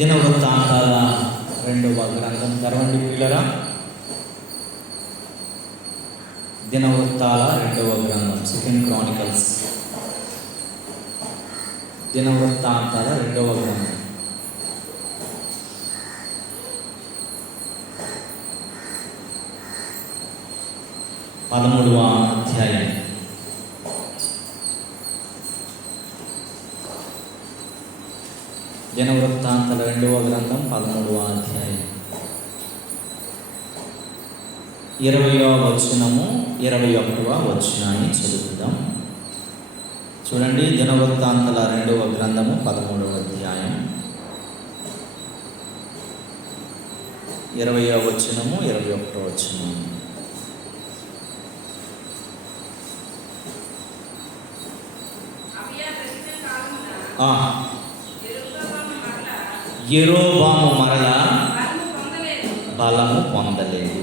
దినవృత్తాంతాల 2వ గ్రంథం తెరవండి పిల్లరా. దినవృత్తాల 2వ గ్రంథం, సెకండ్ క్రానికల్స్. దినవృత్తాంతాల 2వ గ్రంథం. పదమూడవ అధ్యాయం. దినవృత్తాంతాల 2వ గ్రంథం 13వ అధ్యాయం 20వ వచనము 21వ వచనాన్ని చదువుదాం. చూడండి, దినవృత్తాంతాల 2వ గ్రంథము 13వ అధ్యాయం 20వ వచనము 21వ వచనం. యెరోబాము మరలా బలము పొందలేదు.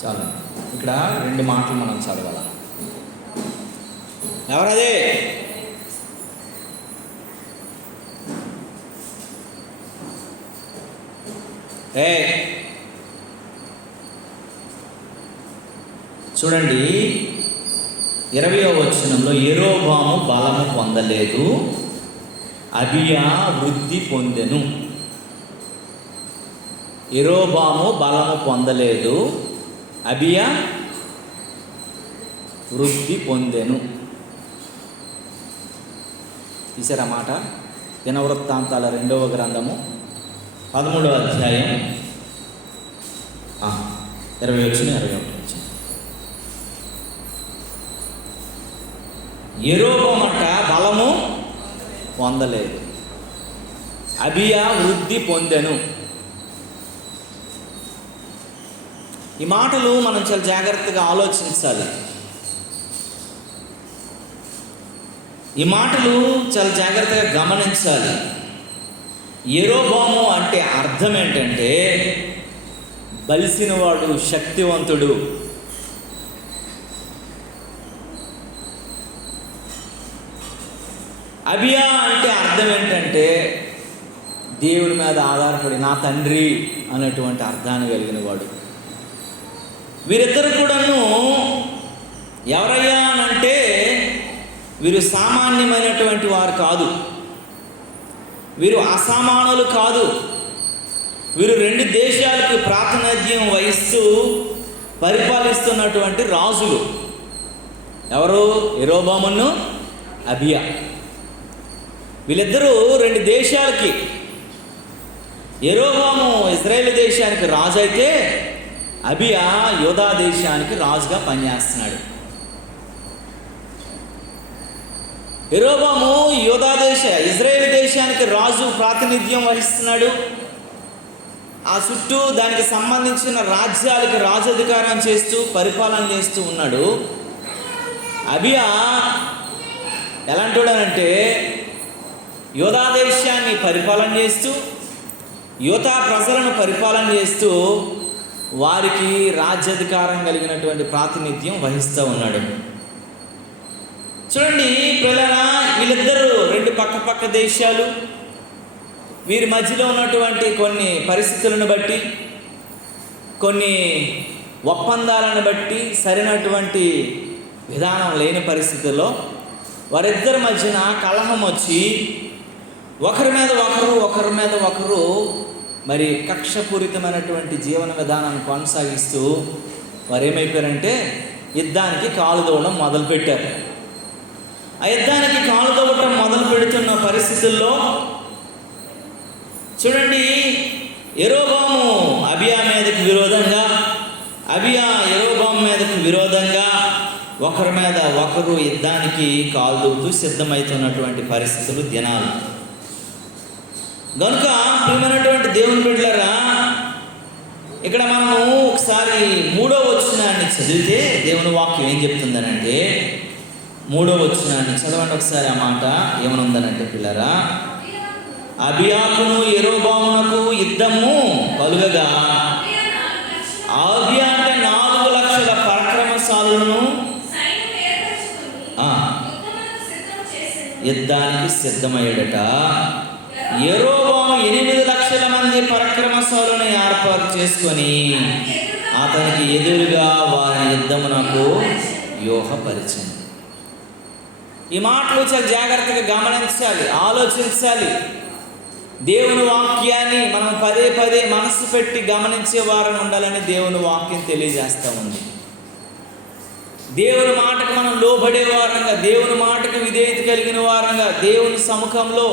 చాలు, ఇక్కడ 2 మాటలు మనం చదవాలి. ఎవరదే? చూడండి, 20వ వచనంలో యెరోబాము బలము పొందలేదు, అబియా వృద్ధి పొందెను. యెరోబాము బలము పొందలేదు, అబియా వృద్ధి పొందెను. తీసారా మాట? దినవృత్తాంతాల 2వ గ్రంథము 13వ అధ్యాయం 20-21. యెరోబామట బలము పొందలేదు, అబియా వృద్ధి పొందెను. ఈ మాటలు మనం చాలా జాగ్రత్తగా ఆలోచించాలి. ఈ మాటలు చాలా జాగ్రత్తగా గమనించాలి. యెరోబాము అంటే అర్థం ఏంటంటే బలిసినవాడు, శక్తివంతుడు. అబియా అంటే అర్థం ఏంటంటే దేవుడి మీద ఆధారపడి నా తండ్రి అనేటువంటి అర్థాన్ని కలిగిన వాడు. వీరిద్దరు కూడాను ఎవరయ్యా అనంటే వీరు సామాన్యమైనటువంటి వారు కాదు, వీరు అసామానులు కాదు. వీరు 2 దేశాలకు ప్రాతినిధ్యం వహిస్తూ పరిపాలిస్తున్నటువంటి రాజులు. ఎవరు? యెరోబామును అబియా. వీళ్ళిద్దరూ 2 దేశాలకి, యెరోబాము ఇజ్రాయేల్ దేశానికి రాజు అయితే అబియా యూదా దేశానికి రాజుగా పనిచేస్తున్నాడు. యెరోబాము ఇజ్రాయేల్ దేశానికి రాజు ప్రాతినిధ్యం వహిస్తున్నాడు. ఆ చుట్టూ దానికి సంబంధించిన రాజ్యాలకు రాజాధికారం చేస్తూ పరిపాలన చేస్తూ ఉన్నాడు. అబియా ఎలాంటోడనంటే యూదా దేశాన్ని పరిపాలన చేస్తూ, యూదా ప్రజలను పరిపాలన చేస్తూ వారికి రాజ్యాధికారం కలిగినటువంటి ప్రాతినిధ్యం వహిస్తూ ఉన్నాడు. చూడండి పిల్లరా, వీళ్ళిద్దరూ 2 పక్క దేశాలు. వీరి మధ్యలో ఉన్నటువంటి కొన్ని పరిస్థితులను బట్టి, కొన్ని ఒప్పందాలను బట్టి, సరైనటువంటి విధానం లేని పరిస్థితుల్లో వారిద్దరి మధ్యన కలహం వచ్చి ఒకరి మీద ఒకరు మరి కక్షపూరితమైనటువంటి జీవన విధానాన్ని కొనసాగిస్తూ వారు ఏమైపోయారంటే యుద్ధానికి కాలు దూవడం మొదలుపెట్టారు. ఆ యుద్ధానికి కాలు దూవటం మొదలు పెడుతున్న పరిస్థితుల్లో చూడండి, యెరోబాము అబియా మీదకి విరోధంగా, అబియా యెరోబాము మీదకి విరోధంగా ఒకరి మీద ఒకరు యుద్ధానికి కాలు దూవుతూ సిద్ధమవుతున్నటువంటి పరిస్థితులు, దినాలు. కనుక ప్రియమైనటువంటి దేవుని బిడ్డలారా, ఇక్కడ మనము ఒకసారి 3వ వచనాన్ని చదివితే దేవుని వాక్యం ఏం చెప్తుందనంటే, 3వ వచనాన్ని చదవండి ఒకసారి. ఆ మాట ఏమనుందనంటే పిల్లరా, అబియాకును యెరోబామునకు యుద్ధము కలుగగా, అబియా అంటే 4 లక్షల పరాక్రమశాలులను యుద్ధానికి సిద్ధమయ్యాడట. యెరోబాము 8 లక్షల మంది పరాక్రమశాలులను ఏర్పాటు చేసుకొని అతనికి ఎదురుగా వారి యుద్ధమునకు వ్యూహపరిచింది. ఈ మాటలు చాలా జాగ్రత్తగా గమనించాలి, ఆలోచించాలి. దేవుని వాక్యాన్ని మనం పదే పదే మనసు పెట్టి గమనించే వారం ఉండాలని దేవుని వాక్యం తెలియజేస్తూ ఉంది. దేవుని మాటకు మనం లోబడే వారంగా, దేవుని మాటకు విధేయత కలిగిన వారంగా, దేవుని సముఖంలో,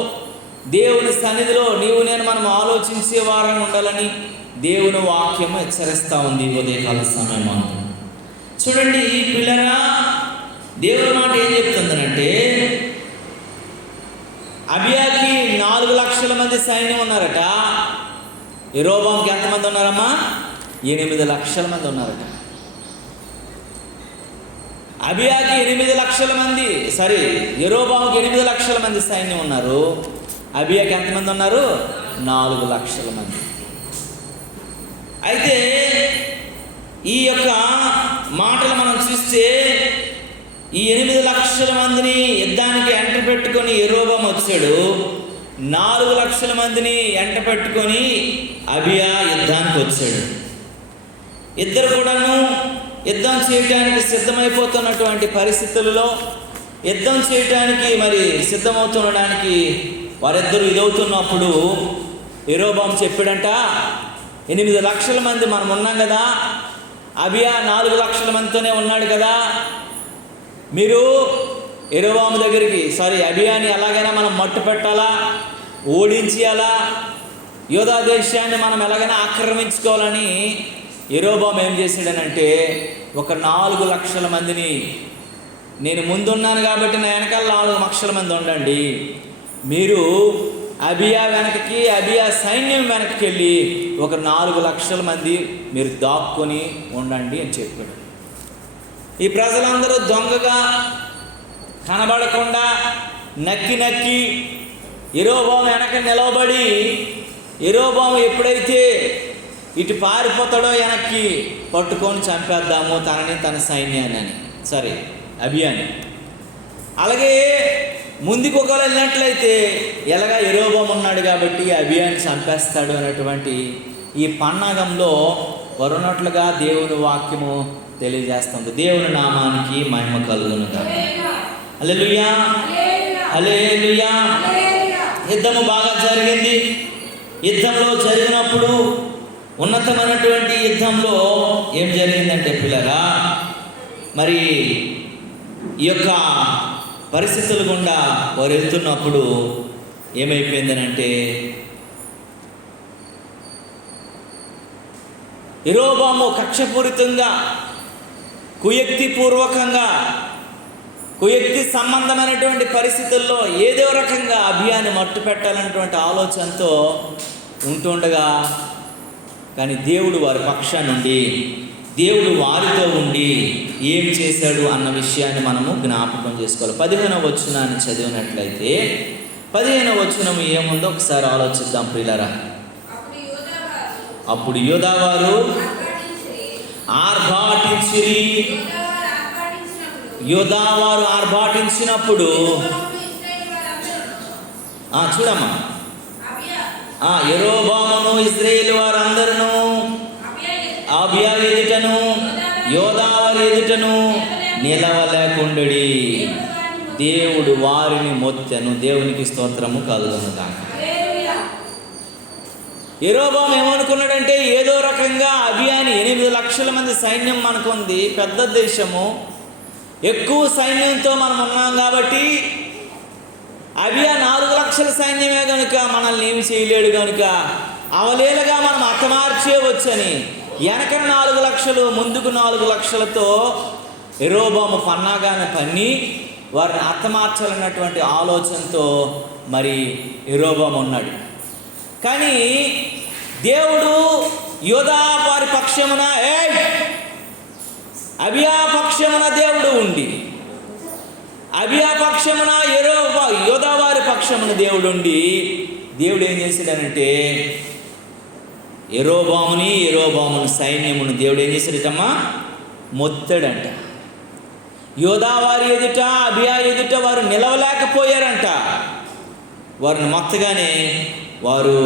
దేవుని సన్నిధిలో నీవు నేను మనం ఆలోచించే వారంగా ఉండాలని దేవుని వాక్యం హెచ్చరిస్తూ ఉంది ఉదయకాల సమయం. చూడండి ఈ పిల్లరా, దేవుని మాట ఏం చెప్తుందనంటే, అబియాకి 4 లక్షల మంది సైన్యం ఉన్నారట. యెరోబాముకి ఎంతమంది ఉన్నారమ్మా? 8 లక్షల మంది ఉన్నారట. అబియాకి 8 లక్షల మంది, యెరోబాముకి 8 లక్షల మంది సైన్యం ఉన్నారు. అబియాకి ఎంతమంది ఉన్నారు? 4 లక్షల మంది. అయితే ఈ యొక్క మాటలు మనం చూస్తే, ఈ 8 లక్షల మందిని యుద్ధానికి ఎంట పెట్టుకొని యెరోబాము వచ్చాడు. 4 లక్షల మందిని ఎంట పెట్టుకొని అబియా యుద్ధానికి వచ్చాడు. ఇద్దరు కూడాను యుద్ధం చేయడానికి సిద్ధమైపోతున్నటువంటి పరిస్థితులలో, యుద్ధం చేయడానికి సిద్ధమవుతుండడానికి వారిద్దరూ ఇదవుతున్నప్పుడు యెరోబాము చెప్పాడంట, 8 లక్షల మంది మనం ఉన్నాం కదా, అబియా 4 లక్షల మందితోనే ఉన్నాడు కదా, మీరు యెరోబాము దగ్గరికి అబియాని ఎలాగైనా మనం మట్టు పెట్టాలా, ఓడించేయాలా, యోధా దేశాన్ని మనం ఎలాగైనా ఆక్రమించుకోవాలని యెరోబాము ఏం చేశాడనంటే, ఒక 4 లక్షల మందిని, నేను ముందున్నాను కాబట్టి నా వెనకాల 4 లక్షల మంది ఉండండి, మీరు అబియా వెనకకి, అబియా సైన్యం వెనక్కి వెళ్ళి ఒక 4 లక్షల మంది మీరు దాక్కొని ఉండండి అని చెప్పాడు. ఈ ప్రజలందరూ దొంగగా కనబడకుండా నక్కి యెరోబాము వెనక నిలవబడి, యెరోబాము ఎప్పుడైతే ఇటు పారిపోతాడో వెనక్కి పట్టుకొని చంపేద్దాము తనని, తన సైన్యాన్ని అని, అబియాని. అలాగే ముందుకు ఒకవేళ వెళ్ళినట్లయితే ఎలాగా యెరోబాము ఉన్నాడు కాబట్టి అబియాని చంపేస్తాడు అనేటువంటి ఈ పన్నాగంలో వరునట్లుగా దేవుని వాక్యము తెలియజేస్తుంది. దేవుని నామానికి మహిమ కలుగును గాక. హల్లెలూయా, హల్లెలూయా. యుద్ధము బాగా జరిగింది. యుద్ధంలో జరిగినప్పుడు, ఉన్నతమైనటువంటి యుద్ధంలో ఏం జరిగిందంటే పిల్లరా, ఈ యొక్క పరిస్థితులు గుండా వారు వెళ్తున్నప్పుడు ఏమైపోయిందనంటే, యెరోబాము కక్షపూరితంగా, కుయుక్తిపూర్వకంగా, కుయుక్తి సంబంధమైనటువంటి పరిస్థితుల్లో ఏదో రకంగా అబియాని మట్టు పెట్టాలన్నటువంటి ఆలోచనతో ఉంటుండగా, కానీ దేవుడు వారి పక్షానుండి, దేవుడు వారితో ఉండి ఏం చేశాడు అన్న విషయాన్ని మనము జ్ఞాపకం చేసుకోవాలి. 15వ వచనాన్ని చదివినట్లయితే 15వ వచనం ఏముందో ఒకసారి ఆలోచిద్దాం ప్రియులారా. అప్పుడు యోధావారు ఆర్భాటించిరి. యోధావారు ఆర్భాటించినప్పుడు చూడమ్మా, యెరోబామును ఇశ్రాయేలు వారందరూ అబియా ఎదుటను యోధావారి ఎదుటను నిలవలేకుండుడి, దేవుడు వారిని మొత్తెను. దేవునికి స్తోత్రము కలుగును గాక. యెరోబాము ఏమనుకున్నాడంటే, ఏదో రకంగా అబియాని 8 లక్షల మంది సైన్యం మనకుంది, పెద్ద దేశము, ఎక్కువ సైన్యంతో మనం ఉన్నాం కాబట్టి అబియా 4 లక్షల సైన్యమే కనుక మనల్ని ఏమి చేయలేడు కనుక అవలేలుగా మనం హతమార్చేవచ్చని వెనక 4 లక్షలు, ముందుకు 4 లక్షలతో యెరోబాము పన్నాగాన్ని పన్ని వారిని హతమార్చాలన్నటువంటి ఆలోచనతో యెరోబాము ఉన్నాడు. కానీ దేవుడు యోధా వారి పక్షమున, అబియా పక్షమున దేవుడు ఉండి, అబియా పక్షమున యోధా వారి పక్షమున దేవుడు ఉండి దేవుడు ఏం చేశాడనంటే యరొబాముని సైన్యమును దేవుడు ఏం చేశాడటమ్మా? మొత్తాడంట. యోధా వారి ఎదుట, అబియా ఎదుట వారు నిలవలేకపోయారంట. వారిని మొత్తగానే వారు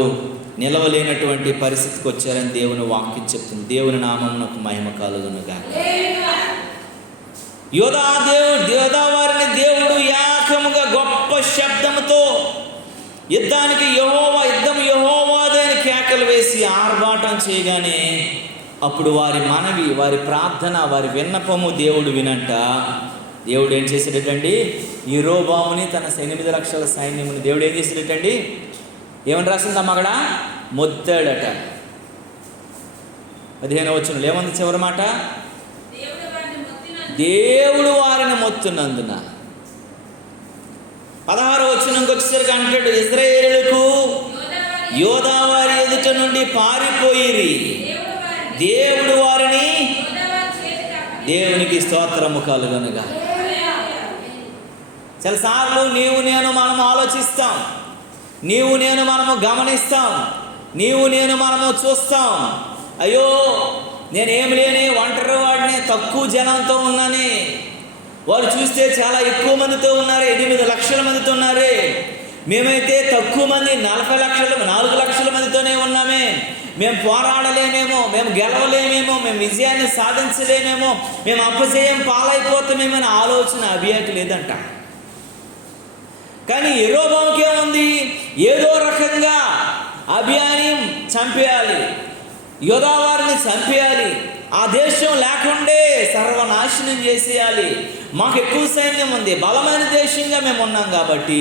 నిలవలేనటువంటి పరిస్థితికి వచ్చారని దేవుని వాక్యం చెప్తుంది. దేవుని నామమునకు మహిమ కలుగునుగా. యోధా వారిని దేవుడు ఏకముగా గొప్ప శబ్దముతో యుద్ధం యెహోవాదే అని కేకలు వేసి ఆర్భాటం చేయగానే అప్పుడు వారి మనవి, వారి ప్రార్థన, వారి విన్నపము దేవుడు వినంట. దేవుడు ఏం చేసేటండి? యరొబాముని తన 8 లక్షల సైన్యముని దేవుడు ఏం చేసేటండి? ఏమని రాసిందమ్మ అక్కడ? మొత్తాడట. 15వ వచనంలో ఏమంది చివరి మాట? దేవుడు వారిని మొత్తునందున. 16వ వచనంకి వచ్చేసరికి అంటాడు, ఇశ్రాయేలుకు యోధా వారి ఎదుట నుండి పారిపోయిరి, దేవుడు వారిని. దేవునికి స్తోత్రము కలుగునుగా. చాలాసార్లు మనం ఆలోచిస్తాం, మనము గమనిస్తాం, మనము చూస్తాం. అయ్యో, నేనేం లేని ఒంటరి వాడిని, తక్కువ జనంతో ఉన్నానే. వారు చూస్తే చాలా ఎక్కువ మందితో ఉన్నారు, 8 లక్షల మందితో ఉన్నారే. మేమైతే తక్కువ మంది, 4 లక్షల మందితోనే ఉన్నామే. మేము పోరాడలేమేమో, మేము గెలవలేమేమో, మేము విజయాన్ని సాధించలేమేమో, మేము అపజయం పాలైపోతామేమని ఆలోచన అబియాకి లేదంట. కానీ యరొబాముకి ఏముంది? ఏదో రకంగా అబియాని చంపేయాలి, యోధా వారిని చంపేయాలి, ఆ దేశం లేకుండే సర్వనాశనం చేసేయాలి. మాకు ఎక్కువ సైన్యం ఉంది, బలమైన దేశంగా మేము ఉన్నాం కాబట్టి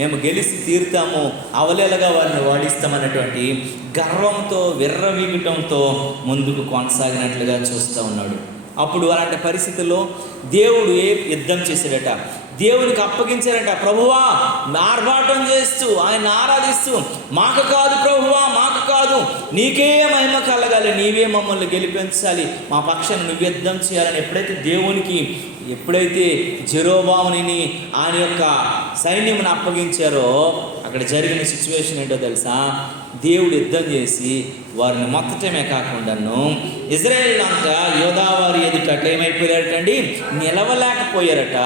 మేము గెలిచి తీరుతాము, అవలేలగా వారిని వాడిస్తామన్నటువంటి గర్వంతో, విర్రవీగటంతో ముందుకు కొనసాగినట్లుగా చూస్తూ ఉన్నాడు. అప్పుడు అలాంటి పరిస్థితుల్లో దేవుడు యుద్ధం చేశాడట, దేవునికి అప్పగించారట. ప్రభువా, ఆర్భాటం చేస్తూ ఆయన ఆరాధిస్తూ, మాకు కాదు ప్రభువా, మాకు కాదు, నీకే మహిమ కలగాలి, నీవే మమ్మల్ని గెలిపించాలి, మా పక్షాన్ని నువ్వు యుద్ధం చేయాలని ఎప్పుడైతే జెరోబాముని ఆయన యొక్క సైన్యమును అప్పగించారో అక్కడ జరిగిన సిచ్యువేషన్ ఏంటో తెలుసా? దేవుడు యుద్ధం చేసి వారిని మొత్తటమే కాకుండాను ఇజ్రాయేల్ అంతా యోధా వారి ఎదుట ఏమైపోయారటండి? నిలవలేకపోయారట,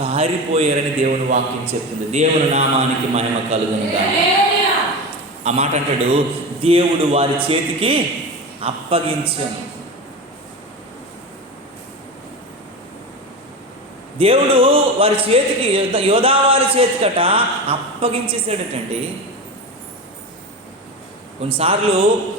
పారిపోయారని దేవుని వాక్యం చెప్తుంది. దేవుని నామానికి మహిమ కలుగునుగా. ఆ మాట అంటాడు, దేవుడు వారి చేతికి అప్పగించాను. దేవుడు వారి చేతికి, యోధా వారి చేతికట అప్పగించేసాడటండి. కొన్నిసార్లు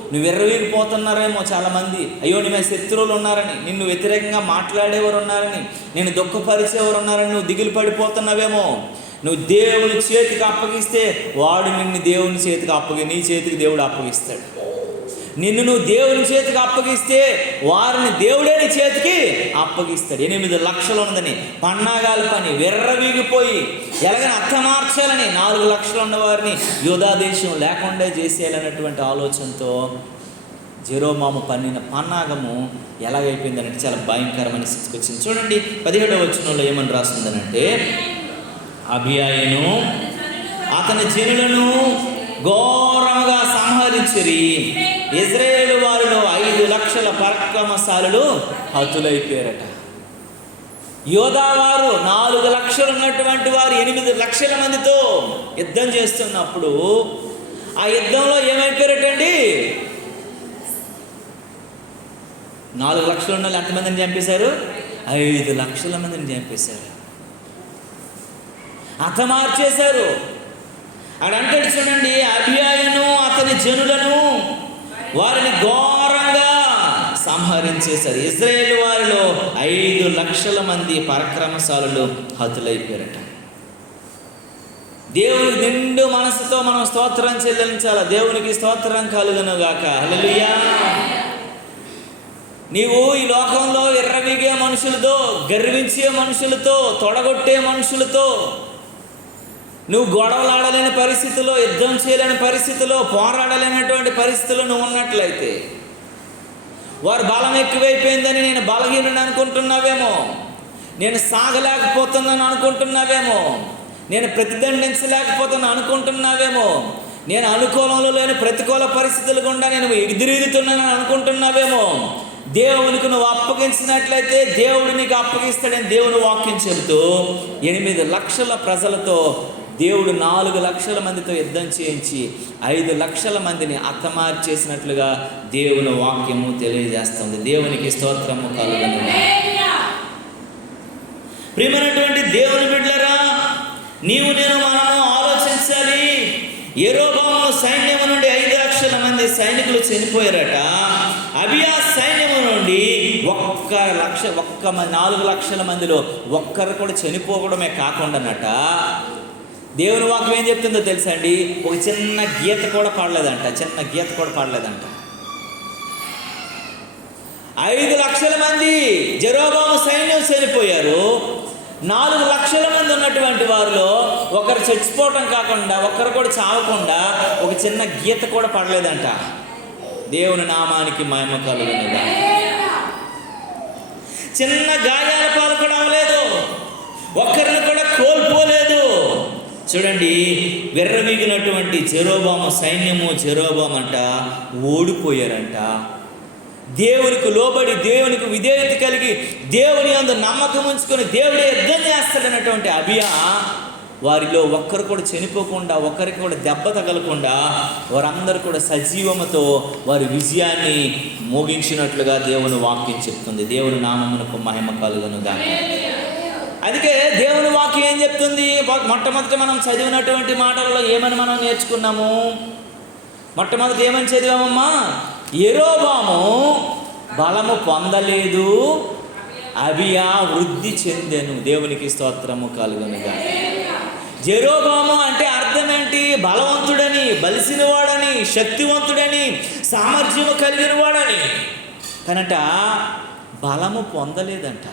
నువ్వు విర్రవీగిపోతున్నారేమో చాలామంది, అయ్యో నీ మీద శత్రువులు ఉన్నారని, నిన్ను వ్యతిరేకంగా మాట్లాడేవారు ఉన్నారని, నేను దుఃఖపరిచేవారు ఉన్నారని నువ్వు దిగులు పడిపోతున్నావేమో. నువ్వు దేవుని చేతికి అప్పగిస్తే వాడు నిన్ను దేవుని చేతికి నీ చేతికి దేవుడు అప్పగిస్తాడు. నువ్వు దేవుని చేతికి అప్పగిస్తే వారిని దేవుడే నీ చేతికి అప్పగిస్తాడు. 8 లక్షలు ఉన్నదని పన్నాగాల పని విర్రవీగిపోయి ఎలాగని అర్థమార్చాలని 4 లక్షలు ఉన్నవారిని యోధా దేశం లేకుండా చేసేయాలన్నటువంటి ఆలోచనతో జెరోబాము పన్నిన పన్నాగము ఎలాగైపోయిందనంటే చాలా భయంకరమైన స్థితికి వచ్చింది. చూడండి 17వ వచనంలో ఏమని రాస్తుందనంటే, అబియాను అతని జనులను ఘోరంగా సంహరించిరి, ఇజ్రాయేలు వారిలో 5 లక్షల పరాక్రమశాలులు హతులైపోయారట. యోధా వారు 4 లక్షలు ఉన్నటువంటి వారు 8 లక్షల మందితో యుద్ధం చేస్తున్నప్పుడు ఆ యుద్ధంలో ఏమైపోయారటండి? 4 లక్షలు ఉన్న వాళ్ళు ఎంతమందిని చంపేశారు? 5 లక్షల మందిని చంపేశారు, హతమార్చేశారు. అడంటాడు చూడండి, అబియాను అతని జనులను వారిని ఘోరంగా సంహరించేశారు. ఇజ్రాయేలు వారిలో 5 లక్షల మంది పరాక్రమశాలులు హతులైపోయారట. దేవుని నిండు మనసుతో మనం స్తోత్రం చెల్లించాలి. దేవునికి స్తోత్రం కలుగునుగాక. హల్లెలూయా. నీవు ఈ లోకంలో ఎర్రవిగే మనుషులతో, గర్వించే మనుషులతో, తొడగొట్టే మనుషులతో, నువ్వు గొడవలాడలేని పరిస్థితిలో, యుద్ధం చేయలేని పరిస్థితిలో, పోరాడలేనటువంటి పరిస్థితిలో నువ్వు ఉన్నట్లయితే, వారు బలం ఎక్కువైపోయిందని నేను బలహీనుని అనుకుంటున్నావేమో, నేను సాగలేకపోతున్నాను అనుకుంటున్నావేమో, నేను ప్రతిదండించలేకపోతాను అనుకుంటున్నావేమో. నేను అనుకూలంలో లేని ప్రతికూల పరిస్థితులు గుండా నేను ఎదురెదుతున్నానని అనుకుంటున్నావేమో. దేవునికి నువ్వు అప్పగించినట్లయితే దేవుడు నీకు అప్పగిస్తాడని దేవుని వాక్యం చెబుతూ 8 లక్షల ప్రజలతో దేవుడు 4 లక్షల మందితో యుద్ధం చేయించి 5 లక్షల మందిని హతమార్చేసినట్లుగా దేవుని వాక్యము తెలియజేస్తుంది. దేవునికి స్తోత్రము కలుగును. ప్రియమైనటువంటి దేవుని బిడ్డలారా, నీవు నేను మనము ఆలోచించాలి. యెరోబాము సైన్యము నుండి 5 లక్షల మంది సైనికులు చనిపోయారట. అబియా సైన్యము నుండి 4 లక్షల మందిలో ఒక్కరు కూడా చనిపోవడమే కాకుండానట, దేవుని వాక్యం ఏం చెప్తుందో తెలుసా అండి, ఒక చిన్న గీత కూడా పడలేదంట. 5 లక్షల మంది జెరోబాము సైన్యం చనిపోయారు. 4 లక్షల మంది ఉన్నటువంటి వారిలో ఒకరు చచ్చిపోవటం కాకుండా, ఒక్కరు కూడా చావకుండా ఒక చిన్న గీత కూడా పడలేదంట. దేవుని నామానికి మహిమ కలుగునుగా. చిన్న గాయాల పాలు కూడా అవ్వలేదు, ఒక్కరిని కూడా కోల్పోలేదు. చూడండి, విర్రవీగినటువంటి జెరోబాము సైన్యము, జెరోబాము అంట ఓడిపోయారంట. దేవునికి లోబడి, దేవునికి విధేయత కలిగి, దేవుని యందు నమ్మకం ఉంచుకొని దేవుడే యుద్ధం చేస్తాడన్నటువంటి అబియా వారిలో ఒక్కరు కూడా చనిపోకుండా, ఒక్కరికి కూడా దెబ్బ తగలకుండా వారందరూ కూడా సజీవముతో వారి విజయాన్ని మోగించినట్లుగా దేవుని వాక్యం చెప్తుంది. దేవుని నామమునకు మహిమ కలుగునుగా. అందుకే దేవుని వాక్యం ఏం చెప్తుంది? మొట్టమొదటి మనం చదివినటువంటి మాటలలో ఏమని మనం నేర్చుకున్నాము? మొట్టమొదటి ఏమని చదివామమ్మా? యెరోబాము బలము పొందలేదు, అబియా వృద్ధి చెందెను. దేవునికి స్తోత్రము కలుగునుగా. జెరోబాము అంటే అర్థం ఏంటి? బలవంతుడని, బలిసినవాడని, శక్తివంతుడని, సామర్థ్యము కలిగిన వాడని. కనుక బలము పొందలేదంట.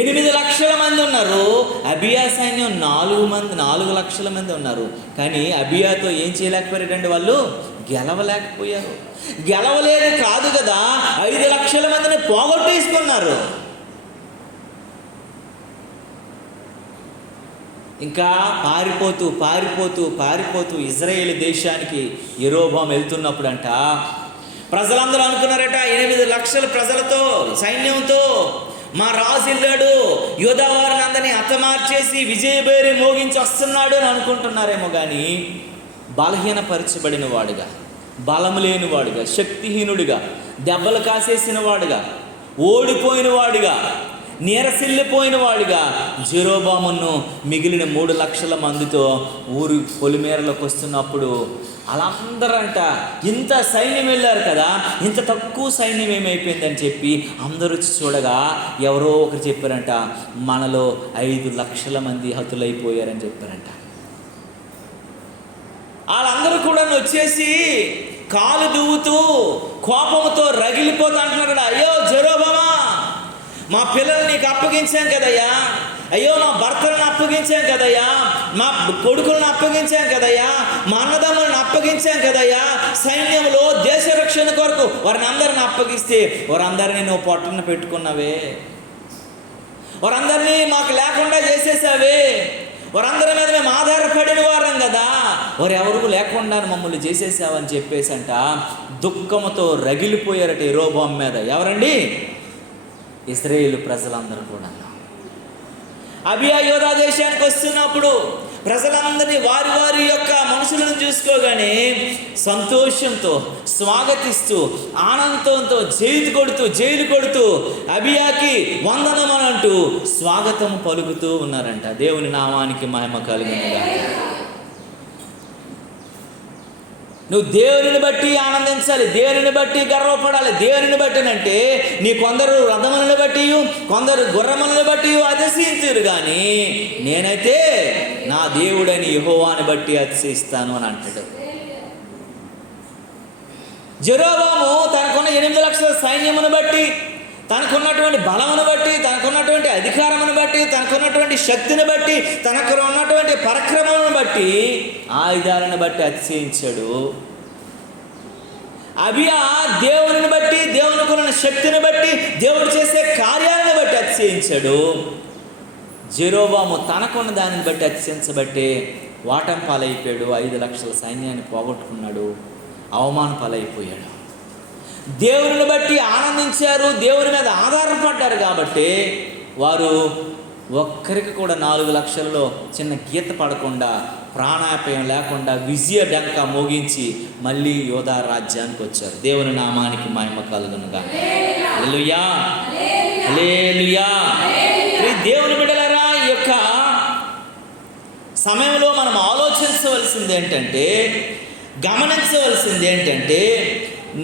8 లక్షల మంది ఉన్నారు, అబియా సైన్యం 4 లక్షల మంది ఉన్నారు. కానీ అబియాతో ఏం చేయలేకపోయారండి? వాళ్ళు గెలవలేకపోయారు. గెలవలేదు కాదు కదా, 5 లక్షల మందిని పోగొట్టేసుకున్నారు. ఇంకా పారిపోతూ ఇజ్రాయేల్ దేశానికి యెరోబాము వెళ్తున్నప్పుడంట ప్రజలందరూ అనుకున్నారట, 8 లక్షల ప్రజలతో, సైన్యంతో మా రాజు వెళ్ళాడు, యోధావారిని అందరినీ హతమార్చేసి విజయభేరి మోగించి వస్తున్నాడు అని అనుకుంటున్నారేమో. కానీ బలహీనపరచబడిన వాడుగా, బలము లేని వాడుగా, శక్తిహీనుడిగా, దెబ్బలు కాసేసిన వాడుగా, ఓడిపోయిన వాడుగా, నీరసిల్లిపోయిన వాడిగా జెరోబామును మిగిలిన 3 లక్షల మందితో ఊరు పొలిమేరలోకి వస్తున్నప్పుడు వాళ్ళందరంట, ఇంత సైన్యం వెళ్ళారు కదా, ఇంత తక్కువ సైన్యం ఏమైపోయిందని చెప్పి అందరూ చూడగా ఎవరో ఒకరు చెప్పారంట, మనలో 5 లక్షల మంది హతులైపోయారని చెప్పారంట. వాళ్ళందరూ కూడా వచ్చేసి కాలు దువ్వుతూ కోపంతో రగిలిపోతా అంటున్నారు, అయ్యో జెరోబామా, మా పిల్లల్ని నీకు అప్పగించాం కదయ్యా, అయ్యో మా భర్తలను అప్పగించాం కదయ్యా, మా కొడుకులను అప్పగించాం కదయ్యా, మా అన్నదమ్ములను అప్పగించాం కదయ్యా, సైన్యంలో దేశ రక్షణ కొరకు వారిని అందరిని అప్పగిస్తే వారందరినీ నువ్వు పొట్టన పెట్టుకున్నావే, వారందరినీ మాకు లేకుండా చేసేసావే, వారందరి మీద మేము ఆధారపడిన వారం కదా, వారెవరు లేకుండా మమ్మల్ని చేసేసావని చెప్పేసి అంట దుఃఖంతో రగిలిపోయారట యెరోబాము మీద. ఎవరండి? ఇశ్రాయేలు ప్రజలందరూ కూడా. అబియా యోధా దేశానికి వస్తున్నప్పుడు ప్రజలందరినీ వారి వారి యొక్క మనుషులను చూసుకోగానే సంతోషంతో స్వాగతిస్తూ, ఆనందంతో జైలు కొడుతూ అబియాకి వందనమనంటూ స్వాగతం పలుకుతూ ఉన్నారంట. దేవుని నామానికి మహిమ కలుగునుగా. నువ్వు దేవుని బట్టి ఆనందించాలి, దేవుని బట్టి గర్వపడాలి. దేవుని బట్టినంటే నీ కొందరు రథములను బట్టి, కొందరు గుర్రములను బట్టి అతిశయించురు, కానీ నేనైతే నా దేవుడని యెహోవాని బట్టి అతిశయిస్తాను అని అంటాడు. జెరోబాము తనకున్న 8 లక్షల సైన్యమును బట్టి, తనకున్నటువంటి బలమును బట్టి, తనకున్నటువంటి అధికారమును బట్టి, తనకున్నటువంటి శక్తిని బట్టి, తనకు ఉన్నటువంటి పరాక్రమమును బట్టి, ఆయుధాలను బట్టి అతిశయించాడు. అబియా దేవుని బట్టి, దేవునికి ఉన్న శక్తిని బట్టి, దేవుడు చేసే కార్యాలను బట్టి అతిశయించాడు. జెరోబాము తనకున్న దానిని బట్టి అతిశయించబట్టే వాటం పాలైపోయాడు. 5 లక్షల సైన్యాన్ని పోగొట్టుకున్నాడు, అవమాన పాలైపోయాడు. దేవుని బట్టి ఆనందించారు, దేవుని మీద ఆధారపడ్డారు కాబట్టి వారు ఒక్కరికి కూడా 4 లక్షలలో చిన్న గీత పడకుండా, ప్రాణాపాయం లేకుండా విజయ డంక మోగించి మళ్ళీ యోధా రాజ్యానికి వచ్చారు. దేవుని నామానికి మహిమ కలుగునుగాక. హల్లెలూయా, హల్లెలూయా. దేవుని బిడ్డలారా, ఈ యొక్క సమయంలో మనం ఆలోచించవలసింది ఏంటంటే, గమనించవలసింది ఏంటంటే,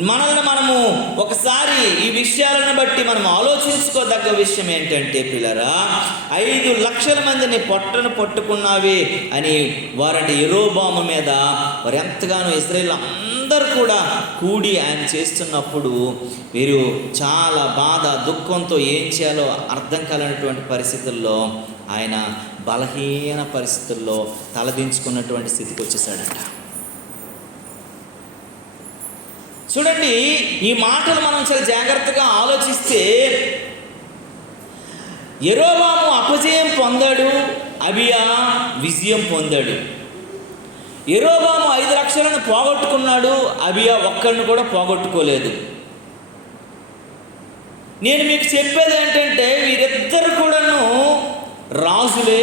మనల్ని మనము ఒకసారి ఈ విషయాలను బట్టి మనం ఆలోచించుకోదగ్గ విషయం ఏంటంటే పిల్లరా, 5 లక్షల మందిని పట్టుకున్నావే అని వారంటే యెరోబాము మీద వారు ఎంతగానో ఇశ్రాయేలు అందరూ కూడా కూడి ఆయన చేస్తున్నప్పుడు వీరు చాలా బాధ దుఃఖంతో ఏం చేయాలో అర్థం కాలనటువంటి పరిస్థితుల్లో ఆయన బలహీన పరిస్థితుల్లో తలదించుకున్నటువంటి స్థితికి వచ్చేసాడట. చూడండి, ఈ మాటలు మనం చాలా జాగ్రత్తగా ఆలోచిస్తే, యెరోబాము అపజయం పొందాడు, అబియా విజయం పొందాడు. యెరోబాము 5 లక్షలను పోగొట్టుకున్నాడు, అబియా ఒక్కడిని కూడా పోగొట్టుకోలేదు. నేను మీకు చెప్పేది ఏంటంటే, వీరిద్దరు కూడాను రాజులే,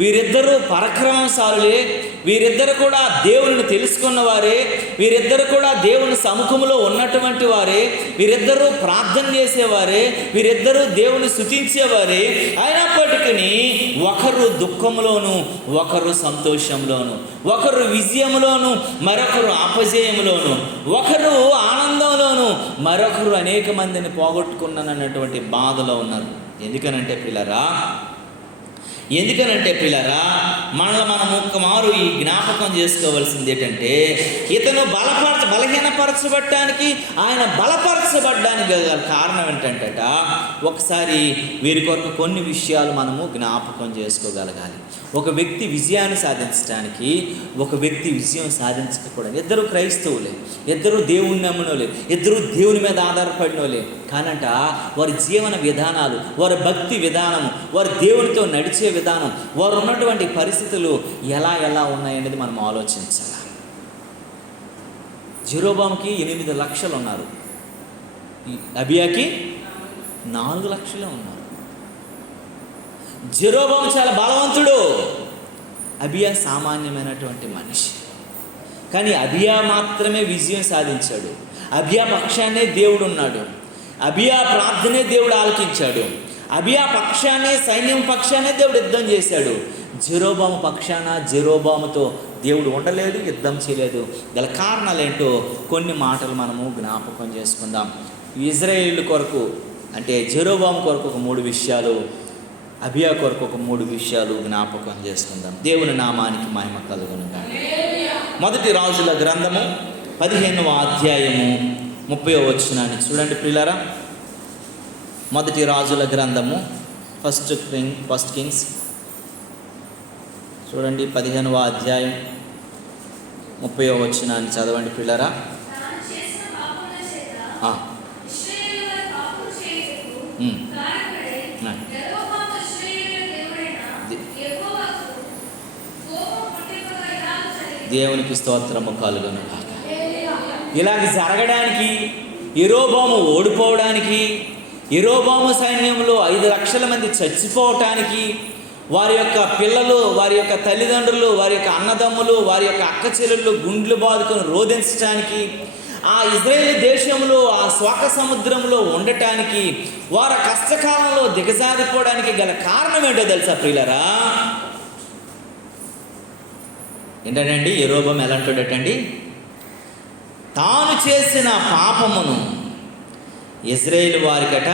వీరిద్దరూ పరాక్రమశాలులే, వీరిద్దరు కూడా దేవుని తెలుసుకున్న వారే, వీరిద్దరు కూడా దేవుని సముఖంలో ఉన్నటువంటి వారే, వీరిద్దరూ ప్రార్థన చేసేవారే, వీరిద్దరూ దేవుని స్తుతించేవారే. అయినప్పటికీ ఒకరు దుఃఖంలోను, ఒకరు సంతోషంలోను, ఒకరు విజయంలోను, మరొకరు అపజయంలోను, ఒకరు ఆనందంలోను, మరొకరు అనేక మందిని పోగొట్టుకున్నానన్నటువంటి బాధలో ఉన్నారు. ఎందుకనంటే మనల్ని మనం ఒక్కమారు ఈ జ్ఞాపకం చేసుకోవాల్సింది ఏంటంటే, ఇతను బలహీనపరచబడటానికి, ఆయన బలపరచబడ్డానికి గల కారణం ఏంటంటే, ఒకసారి వీరి కొరకు కొన్ని విషయాలు మనము జ్ఞాపకం చేసుకోగలగాలి. ఒక వ్యక్తి విజయాన్ని సాధించడానికి, ఒక వ్యక్తి విజయం సాధించకపోవడం, ఇద్దరు క్రైస్తవులే, ఇద్దరు దేవుని నమ్మినోలే, ఇద్దరు దేవుని మీద ఆధారపడినోలే, కానంట వారి జీవన విధానాలు, వారి భక్తి విధానము, వారి దేవునితో నడిచే విధానం, వారు ఉన్నటువంటి పరిస్థితులు ఎలా ఉన్నాయనేది మనం ఆలోచించాలి. జెరోబాముకి 8 లక్షలు ఉన్నారు, అబియాకి 4 లక్షలే ఉన్నారు. జెరోబాము చాలా బలవంతుడు, అబియా సామాన్యమైనటువంటి మనిషి. కానీ అబియా మాత్రమే విజయం సాధించాడు. అబియా పక్షాన్నే దేవుడు ఉన్నాడు, అబియా ప్రార్థనే దేవుడు ఆలకించాడు, అబియా పక్షాన్ని, సైన్యం పక్షానే దేవుడు యుద్ధం చేశాడు. జెరోబాము పక్షాన, జెరోబాముతో దేవుడు ఉండలేదు, యుద్ధం చేయలేదు. గల కారణాలు ఏంటో కొన్ని మాటలు మనము జ్ఞాపకం చేసుకుందాం. ఇజ్రాయేలు కొరకు అంటే జెరోబాము కొరకు ఒక 3 విషయాలు, అబియా కొరకు ఒక 3 విషయాలు జ్ఞాపకం చేసుకుందాం. దేవుని నామానికి మహిమ కలుగునుగాక. మొదటి రాజుల గ్రంథము 15వ అధ్యాయము 30వ వచనాన్ని చూడండి ప్రియులారా. మొదటి రాజుల గ్రంథము ఫస్ట్ కింగ్స్ చూడండి, 15వ అధ్యాయం 30వ వచనాన్ని చదవండి ప్రియులారా. దేవునికి స్తోత్రము కలుగును గాక. ఇలాగ జరగడానికి, యెరోబాము ఓడిపోవడానికి, యెరోబాము సైన్యంలో 5 లక్షల మంది చచ్చిపోవటానికి, వారి యొక్క పిల్లలు, వారి యొక్క తల్లిదండ్రులు, వారి యొక్క అన్నదమ్ములు, వారి యొక్క అక్క చెల్లెళ్ళు గుండ్లు బాదుకొని రోధించడానికి, ఆ ఇజ్రాయేల్ దేశంలో ఆ శోక సముద్రంలో ఉండటానికి, వారి కష్టకాలంలో దిగజారిపోవడానికి గల కారణం ఏంటో తెలుసా ప్రియులరా? ఏంటండి, యెరోబాము ఎలాంటోడటండి, తాను చేసిన పాపమును ఇజ్రాయేలు వారికట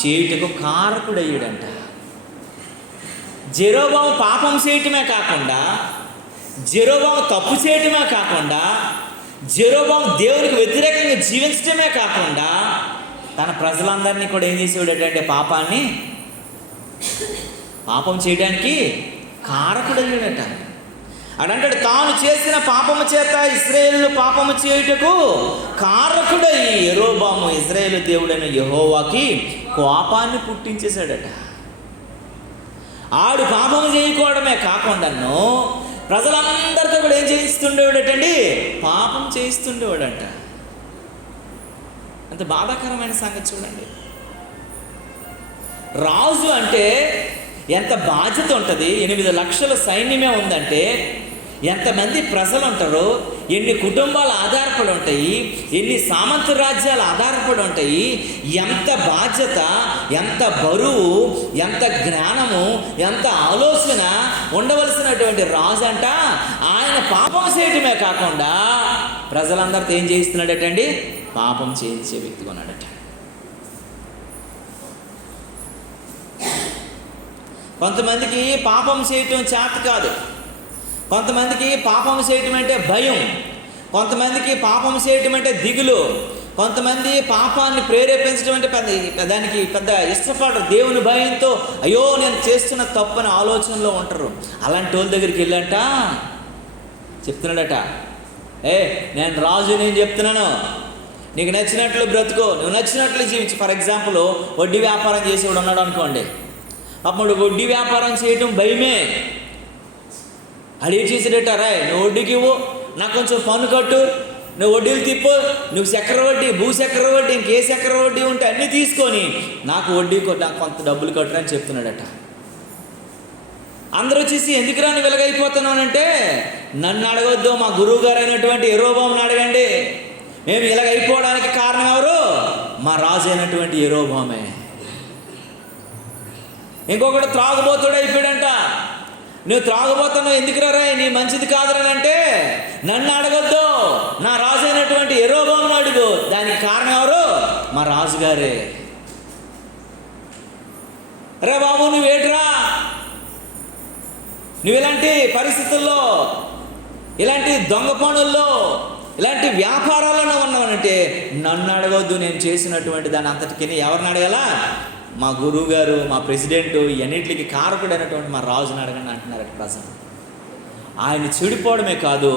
చేయుటకు కారకుడయ్యాడంట. జెరోబాము పాపం చేయటమే కాకుండా, జెరోబాము తప్పు చేయటమే కాకుండా, జెరోబాము దేవునికి వ్యతిరేకంగా జీవించటమే కాకుండా, తన ప్రజలందరినీ కూడా ఏం చేసేవాడటంటే పాపం చేయడానికి కారకుడయ్యాడట. అడంటాడు, తాను చేసిన పాపము చేత ఇశ్రాయేలు పాపము చేయుటకు కారకుడై యెరోబాము ఇశ్రాయేలు దేవుడైన యెహోవాకి కోపాన్ని పుట్టించేశాడట. ఆడు పాపం చేయకపోవడమే కాకుండాను ప్రజలందరితో కూడా ఏం చేయిస్తుండేవాడటండి? పాపం చేయిస్తుండేవాడంట. అంత బాధాకరమైన సంగతి చూడండి. రాజు అంటే ఎంత బాధ్యత ఉంటుంది. 8 లక్షల సైన్యమే ఉందంటే ఎంతమంది ప్రజలు ఉంటారు, ఎన్ని కుటుంబాలు ఆధారపడి ఉంటాయి, ఎన్ని సామంత రాజ్యాలు ఆధారపడి ఉంటాయి, ఎంత బాధ్యత, ఎంత బరువు, ఎంత జ్ఞానము, ఎంత ఆలోచన ఉండవలసినటువంటి రాజు అంట. ఆయన పాపం చేయటమే కాకుండా ప్రజలందరితో ఏం చేయిస్తున్నాడటండి? పాపం చేయించే వ్యక్తిగా ఉన్నాడట. కొంతమందికి పాపం చేయటం చేత కాదు, కొంతమందికి పాపం చేయటం అంటే భయం, కొంతమందికి పాపం చేయటం అంటే దిగులు, కొంతమంది పాపాన్ని ప్రేరేపించడం అంటే దానికి పెద్ద ఇష్టపడరు. దేవుని భయంతో అయ్యో నేను చేస్తున్న తప్పని ఆలోచనలో ఉంటారు. అలాంటి వాళ్ళ దగ్గరికి వెళ్ళంట చెప్తున్నాడట, నేను రాజు, నేను చెప్తున్నాను, నీకు నచ్చినట్లు బ్రతుకో, నువ్వు నచ్చినట్లు జీవించు. ఫర్ ఎగ్జాంపుల్ వడ్డీ వ్యాపారం చేసేవాడు ఉన్నాడు అనుకోండి. అప్పుడు వడ్డీ వ్యాపారం చేయటం భయమే. అడిగి చేసేటట్ట, నువ్వు వడ్డీకి ఇవ్వు, నాకు కొంచెం పన్ను కట్టు, నువ్వు వడ్డీలు తిప్పు, నువ్వు చక్కెర వడ్డీ, భూచక్కెర వడ్డీ, ఇంకే చక్కెర వడ్డీ ఉంటే అన్నీ తీసుకొని నాకు వడ్డీ నాకు కొంత డబ్బులు కట్టురని చెప్తున్నాడట. అందరూ వచ్చేసి ఎందుకు రాని వెలగైపోతున్నానంటే, నన్ను అడగొద్దు, మా గురువు గారు అయినటువంటి యెరోబామును అడగండి. మేము ఇలాగైపోవడానికి కారణం ఎవరు? మా రాజు అయినటువంటి యెరోబామే. ఇంకొకటి త్రాగుబోతుడు అయిపోయాడంట. నువ్వు త్రాగుబోతున్నావు ఎందుకు రా, నీ మంచిది కాదురని అంటే, నన్ను అడగొద్దు, నా రాజు అయినటువంటి యెరోబామును అడుగు. దానికి కారణం ఎవరు? మా రాజుగారే. రే బాబు, నువ్వేట్రా, నువ్వు ఇలాంటి పరిస్థితుల్లో, ఇలాంటి దొంగ పనుల్లో, ఇలాంటి వ్యాపారాలను ఉన్నావనంటే నన్ను అడగొద్దు, నేను చేసినటువంటి దాని అంతటికి ఎవరిని అడగాల? మా గురువు గారు, మా ప్రెసిడెంట్, ఇవన్నింటికి కారకుడైనటువంటి మా రాజుని అడగండి అంటున్నారు ప్రజలు. ఆయన చెడిపోవడమే కాదు,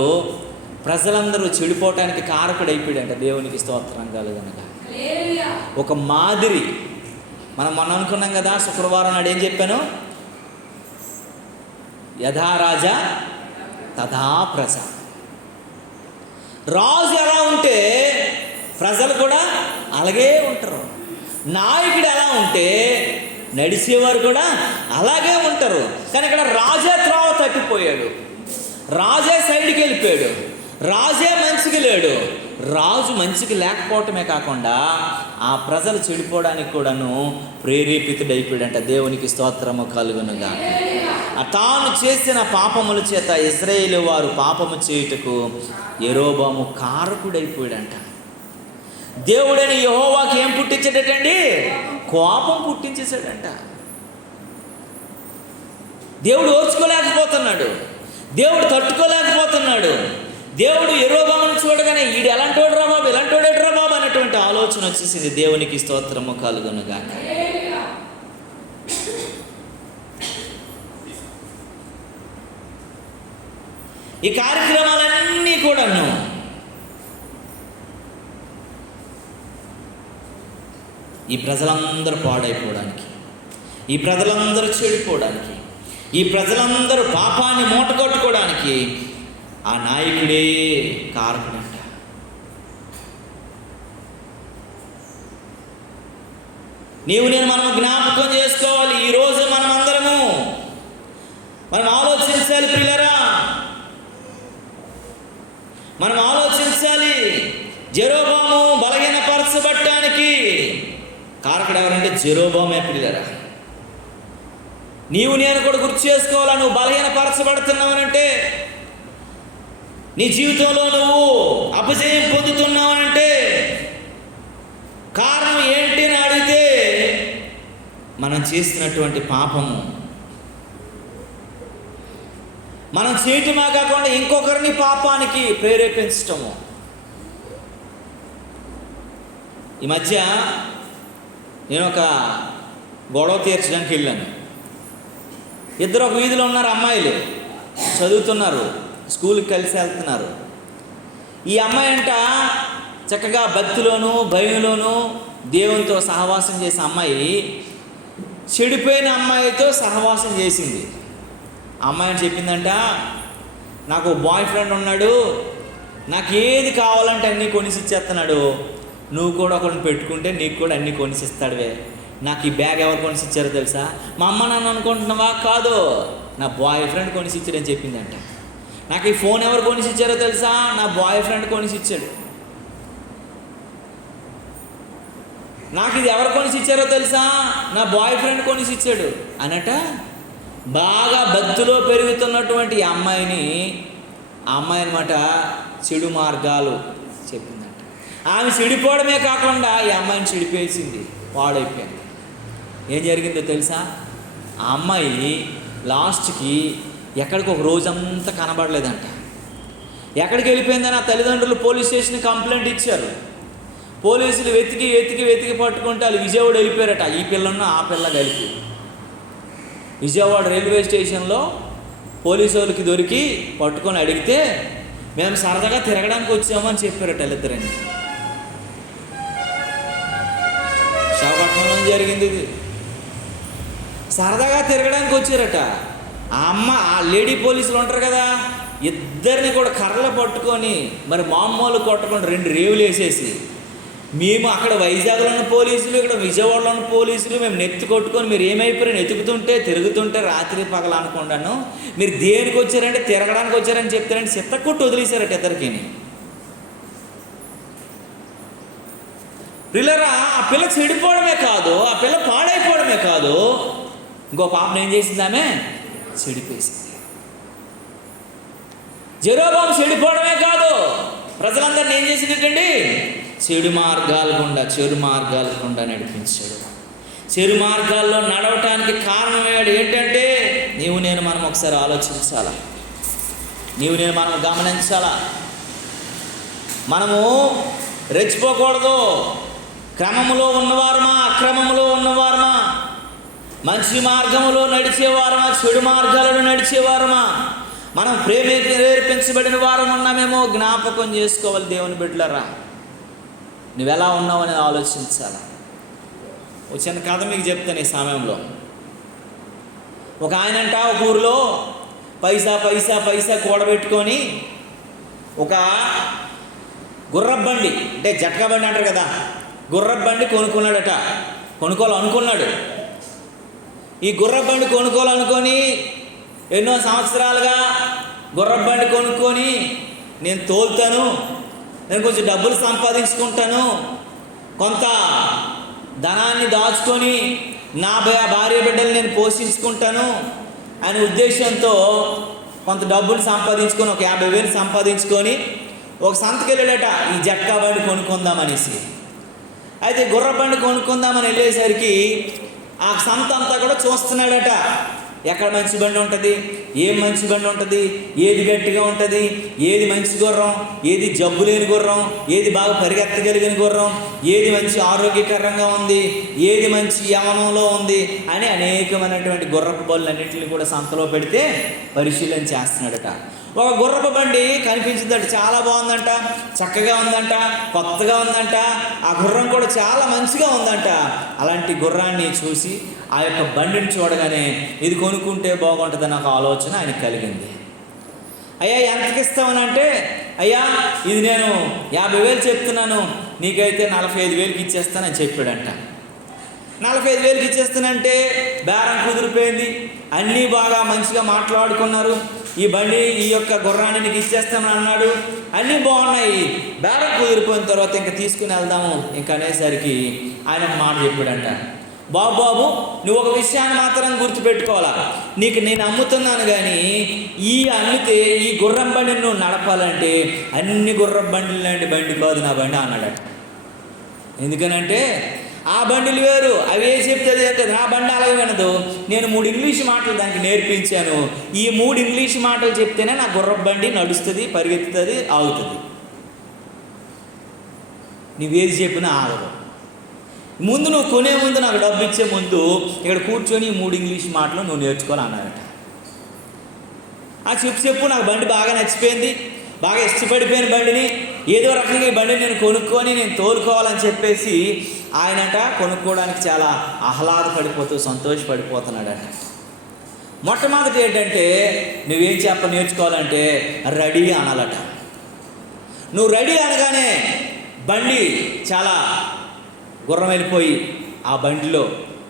ప్రజలందరూ చెడిపోవటానికి కారకుడైపోయాడంట. దేవునికి స్తోత్రం కలుగునగా. ఒక మాదిరి మనం మొన్న అనుకున్నాం కదా, శుక్రవారం నాడు ఏం చెప్పాను? యథా రాజా తథా ప్రజ. రాజు ఎలా ఉంటే ప్రజలు కూడా అలాగే ఉంటారు. నాయకుడు ఎలా ఉంటే నడిచేవారు కూడా అలాగే ఉంటారు. కానీ ఇక్కడ రాజే త్రోవ తప్పిపోయాడు, రాజే సైడ్కి వెళ్ళిపోయాడు, రాజే మంచికి లేడు. రాజు మంచికి లేకపోవటమే కాకుండా ఆ ప్రజలు చెడిపోవడానికి కూడాను ప్రేరేపితుడైపోయాడంట. దేవునికి స్తోత్రము కలుగునుగా. తాను చేసిన పాపముల చేత ఇశ్రాయేలు వారు పాపము చేయుటకు యెరోబాము కారకుడైపోయాడంట. దేవుడైన యెహోవాకి ఏం పుట్టించాడటండి? కోపం పుట్టించేశాడంట. దేవుడు ఓర్చుకోలేకపోతున్నాడు, దేవుడు తట్టుకోలేకపోతున్నాడు. దేవుడు యెరోబామును చూడగానే ఈడు ఎలాంటోడు రా బాబు, ఎలాంటోడేట్రా బాబు అనేటువంటి ఆలోచన వచ్చేసింది. దేవునికి స్తోత్రము కలుగునుగాక. ఈ కార్యక్రమాలన్నీ కూడాను ఈ ప్రజలందరూ పాడైపోవడానికి, ఈ ప్రజలందరూ చెడిపోవడానికి, ఈ ప్రజలందరూ పాపాన్ని మూటగొట్టుకోవడానికి ఆ నాయకుడే కారకుడంట. నీవు నేను మనం జ్ఞాపకం చేసుకోవాలి. ఈరోజు మనం ఆలోచించాలి ప్రియులరా, మనం ఆలోచించాలి. జెరోబాము బలహీనపరచబడటానికి కారకుడు ఎవరంటే జెరోబామే ప్రియులరా. నీవు నేను కూడా గుర్తు చేసుకోవాలా, నువ్వు బలహీనపరచబడుతున్నావనంటే, నీ జీవితంలో నువ్వు అపజయం పొందుతున్నావనంటే కారణం ఏంటి అని అడిగితే మనం చేసినటువంటి పాపము. మనం చేయటమే కాకుండా ఇంకొకరిని పాపానికి ప్రేరేపించటము. ఈ మధ్య నేను ఒక గొడవ తీర్చడానికి వెళ్ళాను. ఇద్దరు ఒక వీధిలో ఉన్నారు, అమ్మాయిలు చదువుతున్నారు, స్కూల్కి కలిసి వెళ్తున్నారు. ఈ అమ్మాయి అంట చక్కగా భక్తిలోను భయంలోను దేవునితో సహవాసం చేసే అమ్మాయి చెడిపోయిన అమ్మాయితో సహవాసం చేసింది. అమ్మాయిని చెప్పిందంట, నాకు బాయ్ ఫ్రెండ్ ఉన్నాడు, నాకు ఏది కావాలంటే అన్నీ కొనిసిచ్చేస్తున్నాడు, నువ్వు కూడా ఒకరిని పెట్టుకుంటే నీకు కూడా అన్నీ కొనిసిస్తాడువే. నాకు ఈ బ్యాగ్ ఎవరు కొనిసిచ్చారో తెలుసా? మా అమ్మ నాన్న అనుకుంటున్నావా? కాదు, నా బాయ్ ఫ్రెండ్ కొనిసిచ్చాడని చెప్పిందంట. నాకు ఈ ఫోన్ ఎవరు కొనిసిచ్చారో తెలుసా? నా బాయ్ ఫ్రెండ్ కొనిసిచ్చాడు. నాకు ఇది ఎవరు కొనిసిచ్చారో తెలుసా? నా బాయ్ ఫ్రెండ్ కొనిసిచ్చాడు అనట. బాగా భక్తిలో పెరుగుతున్నటువంటి ఆ అమ్మాయి అనమాట చెడు మార్గాలు చెప్పిందంట. ఆమె చెడిపోవడమే కాకుండా ఈ అమ్మాయిని చెడిపేసింది, పాడైపోయింది. ఏం జరిగిందో తెలుసా? ఆ అమ్మాయి లాస్ట్కి ఎక్కడికి ఒక రోజంతా కనబడలేదంట. ఎక్కడికి వెళ్ళిపోయిందని ఆ తల్లిదండ్రులు పోలీస్ స్టేషన్కి కంప్లైంట్ ఇచ్చారు. పోలీసులు వెతికి పట్టుకుంటే వాళ్ళు విజయవాడ వెళ్ళిపోయారట. ఈ పిల్లలను ఆ పిల్ల కలిపి విజయవాడ రైల్వే స్టేషన్లో పోలీసు వాళ్ళకి దొరికి పట్టుకొని అడిగితే, మేము సరదాగా తిరగడానికి వచ్చామని చెప్పారట వాళ్ళిద్దరని. విశాఖపట్నంలో జరిగింది ఇది. సరదాగా తిరగడానికి వచ్చారట. ఆ లేడీ పోలీసులు ఉంటారు కదా, ఇద్దరిని కూడా కర్రలు పట్టుకొని మరి మామూలు కొట్టకుండా 2 రేవులు వేసేసి, మేము అక్కడ వైజాగ్లో ఉన్న పోలీసులు, ఇక్కడ విజయవాడలో ఉన్న పోలీసులు, మేము నెత్తి కొట్టుకొని మీరు ఏమైపోయారని ఎతుకుతుంటే తిరుగుతుంటే రాత్రి పగల అనుకుంటాను, మీరు దేనికి వచ్చారంటే తిరగడానికి వచ్చారని చెప్తారంటే చిత్తకొట్టు వదిలేశారట ఇద్దరికి. పిల్లరా, ఆ పిల్ల చెడిపోవడమే కాదు, ఆ పిల్ల పాడైపోవడమే కాదు, ఇంకో పాపను ఏం చేసిందామే? చెడిపేసింది. జెరొబాము చెడిపోవడమే కాదు, ప్రజలందరినీ ఏం చేసినట్టండి? చెడు మార్గాల గుండా నడిపించాడు. చెడు మార్గాల్లో నడవటానికి కారణమయ్యాడు ఏంటంటే, మనం ఒకసారి ఆలోచించాలా, మనం గమనించాలా. మనము రెచ్చిపోకూడదు. క్రమములో ఉన్నవారమా, అక్రమములో ఉన్నవారమా, మంచి మార్గములో నడిచేవారమా, చెడు మార్గాలను నడిచేవారమా, మనం ప్రేరేపించబడిన వారం ఉన్నామేమో జ్ఞాపకం చేసుకోవాలి. దేవుని బిడ్డలారా, నువ్వెలా ఉన్నావు అనేది ఆలోచించాలి. ఒక చిన్న కథ మీకు చెప్తాను ఈ సమయంలో. ఒక ఆయనంట ఒక ఊరిలో పైసా కూడబెట్టుకొని ఒక గుర్రబండి, అంటే జట్కా బండి అంటారు కదా, గుర్రబండి కొనుక్కోవాలనుకున్నాడు. ఈ గుర్రబండి కొనుక్కోవాలనుకొని ఎన్నో సంవత్సరాలుగా గుర్రబండి కొనుక్కొని నేను తోలుతాను, నేను కొంచెం డబ్బులు సంపాదించుకుంటాను, కొంత ధనాన్ని దాచుకొని నా భార్య బిడ్డలు నేను పోషించుకుంటాను అనే ఉద్దేశంతో కొంత డబ్బులు సంపాదించుకొని ఒక 50,000 సంపాదించుకొని ఒక సంతకి వెళ్ళాడట ఈ జట్కా బండి కొనుక్కుందామనేసి. అయితే గుర్రబండి కొనుక్కుందామని వెళ్ళేసరికి ఆ సంత అంతా కూడా చూస్తున్నాడట. ఎక్కడ మంచి బండి ఉంటుంది, ఏం మంచి బండి ఉంటుంది, ఏది గట్టిగా ఉంటుంది, ఏది మంచి గుర్రం, ఏది జబ్బు లేని గుర్రం, ఏది బాగా పరిగెత్తగలిగిన గుర్రం, ఏది మంచి ఆరోగ్యకరంగా ఉంది, ఏది మంచి యవనంలో ఉంది అని అనేకమైనటువంటి గుర్రపు బళ్ళన్నింటినీ కూడా సంతలో పెడితే పరిశీలన చేస్తున్నాడట. ఒక గుర్రపు బండి కనిపించిందట, చాలా బాగుందంట, చక్కగా ఉందంట, కొత్తగా ఉందంట, ఆ గుర్రం కూడా చాలా మంచిగా ఉందంట. అలాంటి గుర్రాన్ని చూసి ఆ యొక్క బండిని చూడగానే ఇది కొనుక్కుంటే బాగుంటుందని ఒక ఆలోచన ఆయనకు కలిగింది. అయ్యా ఎంతకి ఇస్తామనంటే, అయ్యా ఇది నేను 50,000 చెప్తున్నాను, నీకైతే 45,000కి ఇచ్చేస్తానని చెప్పాడంట. 45,000కి ఇచ్చేస్తానంటే బేరం కుదిరిపోయింది, అన్నీ బాగా మంచిగా మాట్లాడుకున్నారు. ఈ బండి ఈ యొక్క గుర్రాన్ని నీకు ఇచ్చేస్తామని అన్నాడు, అన్నీ బాగున్నాయి. బేరం కుదిరిపోయిన తర్వాత ఇంకా తీసుకుని వెళ్దాము ఇంకా అనేసరికి ఆయన మాట చెప్పాడంట, బాబు నువ్వు ఒక విషయాన్ని మాత్రం గుర్తుపెట్టుకోవాలా, నీకు నేను అమ్ముతున్నాను కానీ అమ్మితే ఈ గుర్రం బండిని నువ్వు నడపాలంటే అన్ని గుర్రం బండిలు లాంటి బండి కాదు నా బండి అన్నాడట. ఎందుకనంటే ఆ బండిలు వేరు, అవి ఏ చెప్తుంది అంటే నా బండి అలాగే వినదు, నేను 3 ఇంగ్లీష్ మాటలు దానికి నేర్పించాను, ఈ 3 ఇంగ్లీష్ మాటలు చెప్తేనే నా గుర్రం బండి నడుస్తుంది, పరిగెత్తుతుంది, ఆగుతుంది. నువ్వేది చెప్పినా ఆగదు. ముందు నువ్వు కొనే ముందు నాకు డబ్బు ఇచ్చే ముందు ఇక్కడ కూర్చొని 3 ఇంగ్లీష్ మాటలు నువ్వు నేర్చుకోవాలి అన్నాడట. ఆ చెప్పు నాకు బండి బాగా నచ్చిపోయింది, బాగా ఇష్టపడిపోయిన బండిని ఏదో రకంగా ఈ బండిని నేను కొనుక్కొని నేను తోలుకోవాలని చెప్పేసి ఆయనట కొనుక్కోవడానికి చాలా ఆహ్లాదపడిపోతూ సంతోషపడిపోతున్నాడట. మొట్టమొదటి ఏంటంటే నువ్వేం నేర్చుకోవాలంటే రెడీ అనాలట. నువ్వు రెడీ అనగానే బండి చాలా గుర్రం వెళ్ళిపోయి ఆ బండిలో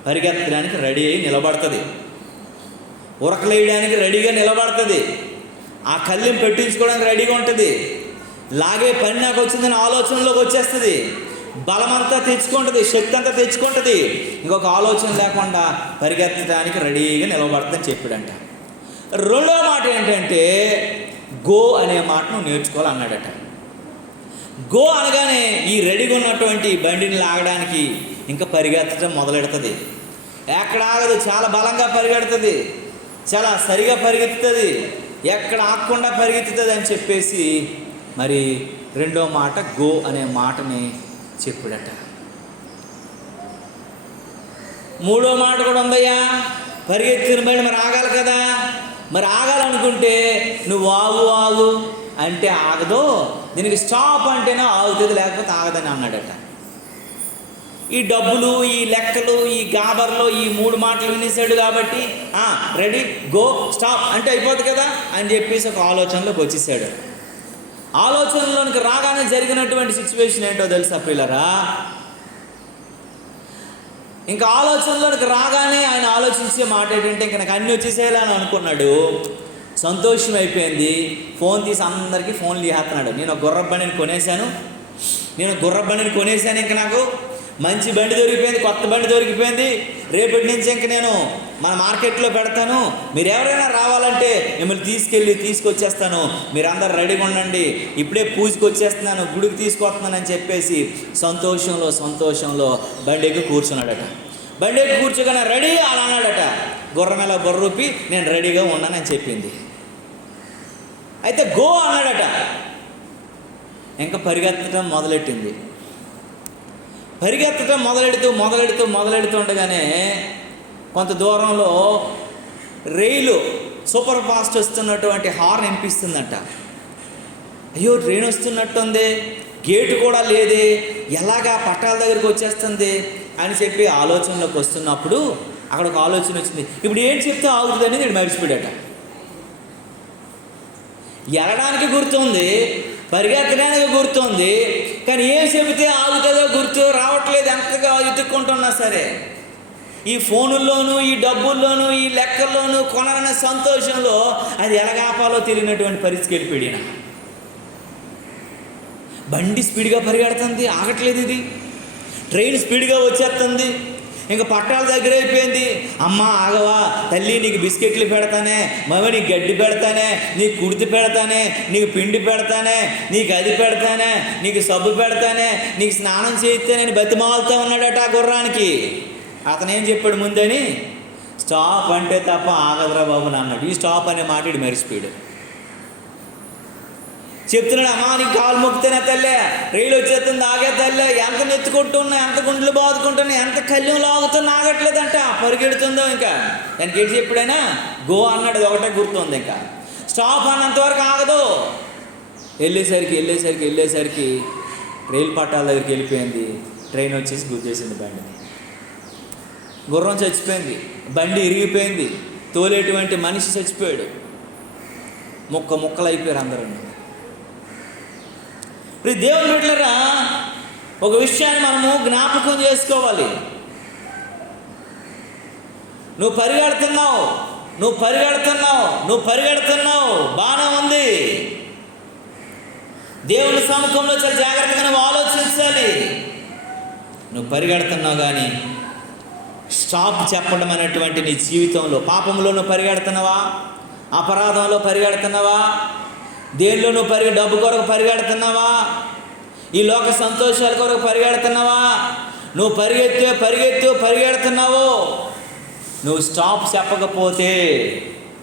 పరిగెత్తడానికి రెడీ అయ్యి నిలబడుతుంది, ఉరకలేయడానికి రెడీగా నిలబడుతుంది, ఆ కళ్ళెం పెట్టించుకోవడానికి రెడీగా ఉంటుంది, లాగే పని నాకు వచ్చిందని ఆలోచనలోకి వచ్చేస్తుంది, బలమంతా తెచ్చుకుంటుంది, శక్తి అంతా తెచ్చుకుంటుంది, ఇంకొక ఆలోచన లేకుండా పరిగెత్తడానికి రెడీగా నిలబడుతుందని చెప్పాడంట. రెండో మాట ఏంటంటే గో అనే మాటను నేర్చుకోవాలన్నాడట. గో అనగానే ఈ రెడీగా ఉన్నటువంటి బండిని లాగడానికి ఇంకా పరిగెత్తడం మొదలెడుతుంది. ఎక్కడ ఆగదు, చాలా బలంగా పరిగెడుతుంది, చాలా సరిగా పరిగెత్తుతుంది, ఎక్కడ ఆగకుండా పరిగెత్తుతుంది అని చెప్పేసి మరి రెండో మాట గో అనే మాటని చెప్పుడట. మూడో మాట కూడా ఉందయ్యా, పరిగెత్తిన బండి మరి ఆగాలి కదా, మరి ఆగాలనుకుంటే నువ్వు ఆగు అంటే ఆగదు, దీనికి స్టాప్ అంటేనే ఆగుతుంది, లేకపోతే ఆగదని అన్నాడట. ఈ డబ్బులు, ఈ లెక్కలు, ఈ గాబర్లో ఈ మూడు మాటలు వినేసాడు కాబట్టి రెడీ గో స్టాప్ అంటే అయిపోతుంది కదా అని చెప్పేసి ఒక ఆలోచనలోకి వచ్చేసాడు. ఆలోచనలోనికి రాగానే జరిగినటువంటి సిచ్యువేషన్ ఏంటో తెలుసా పిల్లరా? ఇంకా ఆలోచనలోనికి రాగానే ఆయన ఆలోచించే మాట ఏంటంటే ఇంకా నాకు అన్నీ వచ్చేసేలా అని అనుకున్నాడు. సంతోషం అయిపోయింది, ఫోన్ తీసి అందరికీ ఫోన్లు చేస్తున్నాడు. నేను గుర్రపు బండిని కొనేసాను, ఇంకా నాకు మంచి బండి దొరికిపోయింది, కొత్త బండి దొరికిపోయింది, రేపటి నుంచి ఇంక నేను మన మార్కెట్లో పెడతాను, మీరు ఎవరైనా రావాలంటే మిమ్మల్ని తీసుకొచ్చేస్తాను, మీరందరూ రెడీగా ఉండండి, ఇప్పుడే పూజకి వచ్చేస్తున్నాను, గుడికి తీసుకొస్తున్నానని చెప్పేసి సంతోషంలో బండి ఎక్కి కూర్చున్నాడట. బండి ఎక్కి కూర్చోగానే రెడీ అని అన్నాడట. గుర్రం ఎలా బొర్రూపి నేను రెడీగా ఉన్నానని చెప్పింది. అయితే గో అన్నాడట. ఇంకా పరిగెత్తడం మొదలెట్టింది. పరిగెత్తడం మొదలెడుతూ ఉండగానే కొంత దూరంలో రైలు సూపర్ ఫాస్ట్ వస్తున్నటువంటి హార్న్ వినిపిస్తుందంట. అయ్యో ట్రైన్ వస్తున్నట్టుంది, గేటు కూడా లేదే, ఎలాగా పట్టాల దగ్గరికి వచ్చేస్తుంది అని చెప్పి ఆలోచనలోకి వస్తున్నప్పుడు అక్కడ ఒక ఆలోచన వచ్చింది. ఇప్పుడు ఏం చెప్తే ఆగుతుంది అనేది నేను మర్చిపోయాట. ఎరడానికి గుర్తుంది, పరిగెత్తడానికి గుర్తుంది, కానీ ఏం చెబితే ఆగుతుందో గుర్తు రావట్లేదు. ఎంతగా ఎత్తుక్కుంటున్నా సరే ఈ ఫోనుల్లోనూ, ఈ డబ్బుల్లోనూ, ఈ లెక్కల్లోనూ కొనాలనే సంతోషంలో అది ఎలాగాపాలో తెలియనటువంటి పరిస్థితికి వెళ్ళిపోయినా. బండి స్పీడ్గా పరిగెడుతుంది, ఆగట్లేదు. ఇది ట్రైన్ స్పీడ్గా వచ్చేస్తుంది, ఇంకా పట్టాల దగ్గర అయిపోయింది. అమ్మ ఆగవా తల్లి, నీకు బిస్కెట్లు పెడతానే, మమ్మ నీకు గడ్డి పెడతానే, నీకు కుడితి పెడతానే, నీకు పిండి పెడతానే, నీకు అది పెడతానే, నీకు సబ్బు పెడతానే, నీకు స్నానం చేయితే నేను బతిమాలుతూ ఉన్నాడట ఆ గుర్రానికి. అతనేం చెప్పాడు ముందని? స్టాప్ అంటే తప్ప ఆగదురా బాబు అన్నాడు. ఈ స్టాప్ అనే మాట ఇటు మరిచిపోయాడు. చెప్తున్నాడు, అమ్మా నీకు కాలు మొక్కుతున్నా తల్లే, రైలు వచ్చేస్తుంది, ఆగే తల్లే, ఎంత నెత్తుకుంటున్నా, ఎంత గుండెలు బాదుకుంటున్నా, ఎంత కళ్ళెం లాగుతున్నా ఆగట్లేదంట, పరిగెడుతుందో. ఇంకా దానికి ఏంటి చెప్పాడైనా? గో అన్నాడు, అది ఒకటే గుర్తుంది. ఇంకా స్టాప్ అన్నంతవరకు ఆగదు. వెళ్ళేసరికి రైలు పట్టాల దగ్గరికి వెళ్ళిపోయింది. ట్రైన్ వచ్చేసి గుద్దేసింది బండిని. గుర్రం చచ్చిపోయింది, బండి ఇరిగిపోయింది, తోలేటువంటి మనిషి చచ్చిపోయాడు, ముక్కలు అయిపోయారు అందరూ. ఇప్పుడు దేవుని బిడ్డలారా, ఒక విషయాన్ని మనము జ్ఞాపకం చేసుకోవాలి. నువ్వు పరిగెడుతున్నావు బాగానే ఉంది. దేవుని సముఖంలో చాలా జాగ్రత్తగా నువ్వు ఆలోచించాలి. నువ్వు పరిగెడుతున్నావు కానీ స్టాప్ చెప్పడం అనేటువంటి నీ జీవితంలో, పాపంలో నువ్వు పరిగెడుతున్నావా, అపరాధంలో పరిగెడుతున్నావా, దేనిలో నువ్వు డబ్బు కొరకు పరిగెడుతున్నావా, ఈ లోక సంతోషాల కొరకు పరిగెడుతున్నావా? నువ్వు పరిగెడుతున్నావో, నువ్వు స్టాప్ చెప్పకపోతే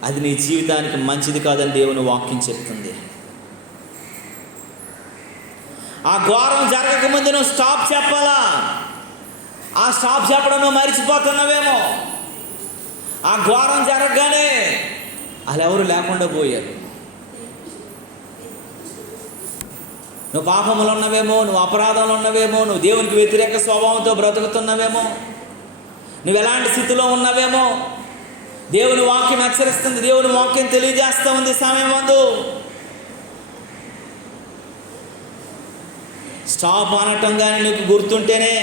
అది నీ జీవితానికి మంచిది కాదని దేవుని వాక్యం చెప్తుంది. ఆ ఘోరం జరగకముందు నువ్వు స్టాప్ చెప్పాలా? ఆ స్టాప్ చెప్పడం నువ్వు మరిచిపోతున్నావేమో. ఆ ఘోరం జరగగానే వాళ్ళు ఎవరు లేకుండా పోయారు. నువ్వు పాపములు ఉన్నవేమో, నువ్వు అపరాధంలో ఉన్నవేమో, నువ్వు దేవునికి వ్యతిరేక స్వభావంతో బ్రతుకుతున్నవేమో, నువ్వు ఎలాంటి స్థితిలో ఉన్నవేమో దేవుని వాక్యం హెచ్చరిస్తుంది, దేవుని వాక్యం తెలియజేస్తూ ఉంది. సమయం ముందు స్టాప్ అనటం కానీ నీకు గుర్తుంటేనే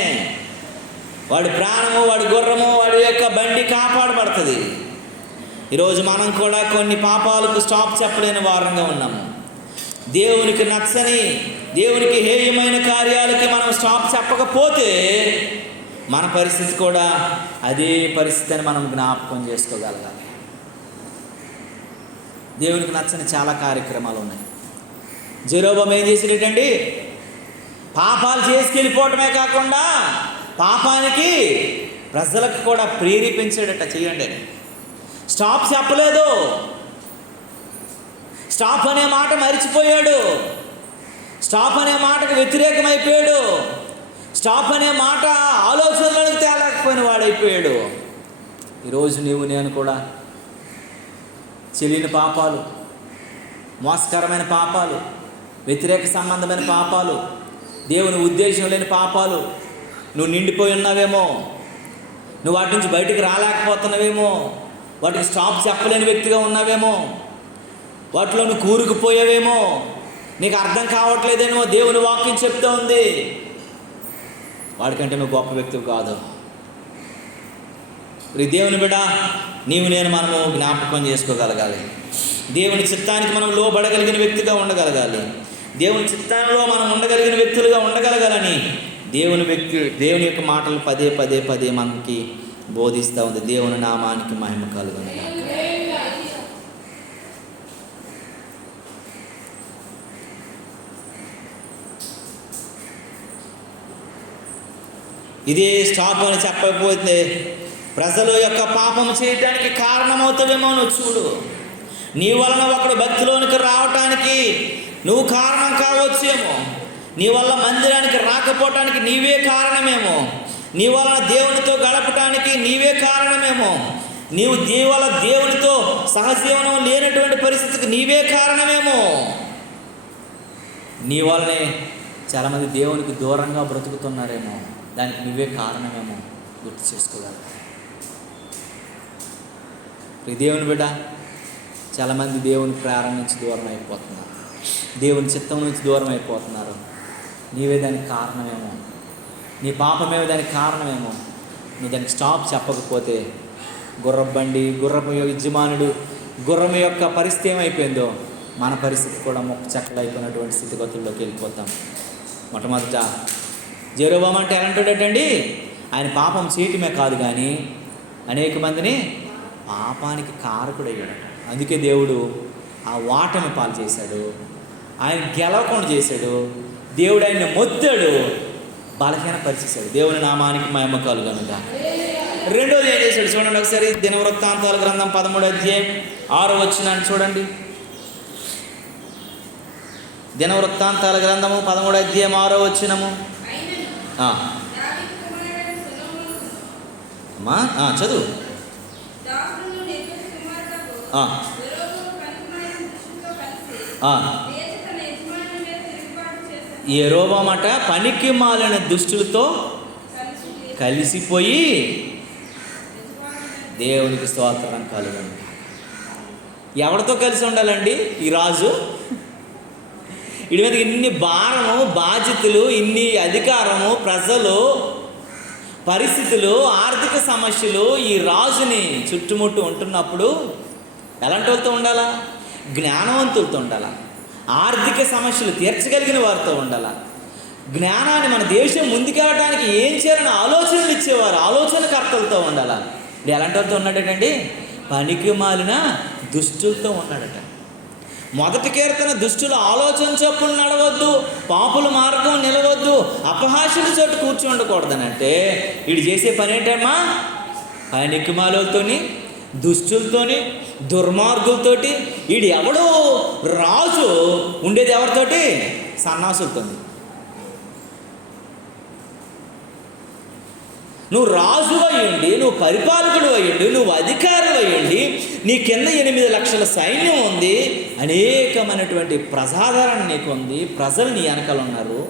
వాడి ప్రాణము, వాడి గుర్రము, వాడి యొక్క బండి కాపాడబడుతుంది. ఈరోజు మనం కూడా కొన్ని పాపాలకు స్టాప్ చెప్పలేని వారంగా ఉన్నాము. దేవునికి నచ్చని, దేవునికి హేయమైన కార్యాలకి మనం స్టాప్ చెప్పకపోతే మన పరిస్థితి కూడా అదే పరిస్థితి అని మనం జ్ఞాపకం చేసుకోగలగాలి. దేవునికి నచ్చని చాలా కార్యక్రమాలు ఉన్నాయి. జెరోబాము ఏం చేసేటండి, పాపాలు చేసుకెళ్ళిపోవటమే కాకుండా పాపానికి ప్రజలకు కూడా ప్రేరేపించాడట, చేయండి అని. స్టాప్ చెప్పలేదు, స్టాప్ అనే మాట మరిచిపోయాడు, స్టాప్ అనే మాటకు వ్యతిరేకమైపోయాడు, స్టాప్ అనే మాట ఆలోచనలకు తేలేకపోయిన వాడైపోయాడు. ఈరోజు నీవు నేను కూడా చెల్లిన పాపాలు, మోసకరమైన పాపాలు, వ్యతిరేక సంబంధమైన పాపాలు, దేవుని ఉద్దేశం లేని పాపాలు నువ్వు నిండిపోయి ఉన్నావేమో, నువ్వు వాటి నుంచి బయటికి రాలేకపోతున్నావేమో, వాటికి స్టాప్ చెప్పలేని వ్యక్తిగా ఉన్నావేమో, వాటిలో నువ్వు కూరుకుపోయావేమో, నీకు అర్థం కావట్లేదేమో. దేవుని వాక్యం చెప్తూ ఉంది, వాడికంటే నువ్వు గొప్ప వ్యక్తివి కాదు. దేవుని బిడ్డ, నీవు నేను మనము జ్ఞాపకం చేసుకోగలగాలి. దేవుని చిత్తానికి మనం లోబడగలిగిన వ్యక్తిగా ఉండగలగాలి. దేవుని చిత్తంలో మనం ఉండగలిగిన వ్యక్తులుగా ఉండగలగాలని దేవుని యొక్క మాటలు పదే పదే పదే మనకి బోధిస్తూ ఉంది. దేవుని నామానికి మహిమ కలుగును. ఇదే స్టాప్ అని చెప్పకపోతే ప్రజల యొక్క పాపం చేయడానికి కారణమవుతావేమో. నువ్వు చూడు, నీ వలన ఒకడు భక్తిలోనికి రావటానికి నువ్వు కారణం కావచ్చేమో, నీ వల్ల మందిరానికి రాకపోవటానికి నీవే కారణమేమో, నీ వలన దేవునితో గడపటానికి నీవే కారణమేమో, నీవు దేవునితో సహజీవనం లేనటువంటి పరిస్థితికి నీవే కారణమేమో. నీ వల్లనే చాలామంది దేవునికి దూరంగా బ్రతుకుతున్నారేమో, దానికి నువ్వే కారణమేమో గుర్తు చేసుకోగలరు. దేవుని బిడ్డ, చాలామంది దేవుని ప్రేరణ నుంచి దూరం అయిపోతున్నారు, దేవుని చిత్తం నుంచి దూరం అయిపోతున్నారు. నీవే దానికి కారణమేమో, నీ పాపమేమో దానికి కారణమేమో. నువ్వు దానికి స్టాప్ చెప్పకపోతే గుర్రపు యజమానుడు గుర్రం యొక్క పరిస్థితి ఏమైపోయిందో మన పరిస్థితి కూడా మొక్క చెక్కలు అయిపోయినటువంటి స్థితిగతుల్లోకి వెళ్ళిపోతాం. మొట్టమొదట జెరోబాము అంటే ఎలాంటివాడటండి, ఆయన పాపం చేయటమే కాదు కానీ అనేక మందిని పాపానికి కారకుడయ్యాడు. అందుకే దేవుడు ఆ ఓటమి పాలు చేశాడు, ఆయన గెలవకుండా చేశాడు, దేవుడు ఆయన్ని మొత్తాడు, బలహీనపరిచేశాడు. దేవుని నామానికి మహిమ కలుగునుగా. రెండోది ఏం చేశాడు చూడండి ఒకసారి. దినవృత్తాంతాల గ్రంథం 13వ అధ్యాయం 6వ వచనాన్ని చూడండి. దినవృత్తాంతాల గ్రంథము 13వ అధ్యాయం 6వ వచనము. అమ్మా చదువు. యెరోబాము అట పనికి మాలిన దుష్టులతో కలిసిపోయి దేవునికి స్తోత్రం కలుగును. ఎవరితో కలిసి ఉండాలండి ఈ రాజు? వీడి మీద ఇన్ని భారము, బాధ్యతలు, ఇన్ని అధికారము, ప్రజలు, పరిస్థితులు, ఆర్థిక సమస్యలు ఈ రాజుని చుట్టుముట్టు ఉంటున్నప్పుడు ఎలాంటి వాళ్ళతో ఉండాలా? జ్ఞానవంతులతో ఉండాలా, ఆర్థిక సమస్యలు తీర్చగలిగిన వారితో ఉండాలా, జ్ఞానాన్ని మన దేశం ముందుకెళ్ళడానికి ఏం చేయాలని ఆలోచనలు ఇచ్చేవారు ఆలోచనకర్తలతో ఉండాలా. ఇప్పుడు ఎలాంటి వాళ్ళతో ఉన్నాడటండి? పనికి మాలిన దుష్టులతో ఉన్నాడట. మొదటి కీర్తన, దుష్టుల ఆలోచన చొప్పున నడవద్దు, పాపుల మార్గం నిలవద్దు, అపహాస్యుల చోటు కూర్చో ఉండకూడదనంటే వీడు చేసే పని ఏంటమ్మా? పనికి మాలతోని, దుష్టులతోని, దుర్మార్గులతోటి. వీడు ఎవడో రాజు ఉండేది ఎవరితోటి? సన్నాసులతో. నువ్వు రాజు అయ్యండి, నువ్వు పరిపాలకుడు అయ్యండి, నువ్వు అధికారి అయ్యండి, నీ కింద 8 లక్షల సైన్యం ఉంది, అనేకమైనటువంటి ప్రజాదరణ నీకు ఉంది, ప్రజలు నీ వెనకాల ఉన్నారు.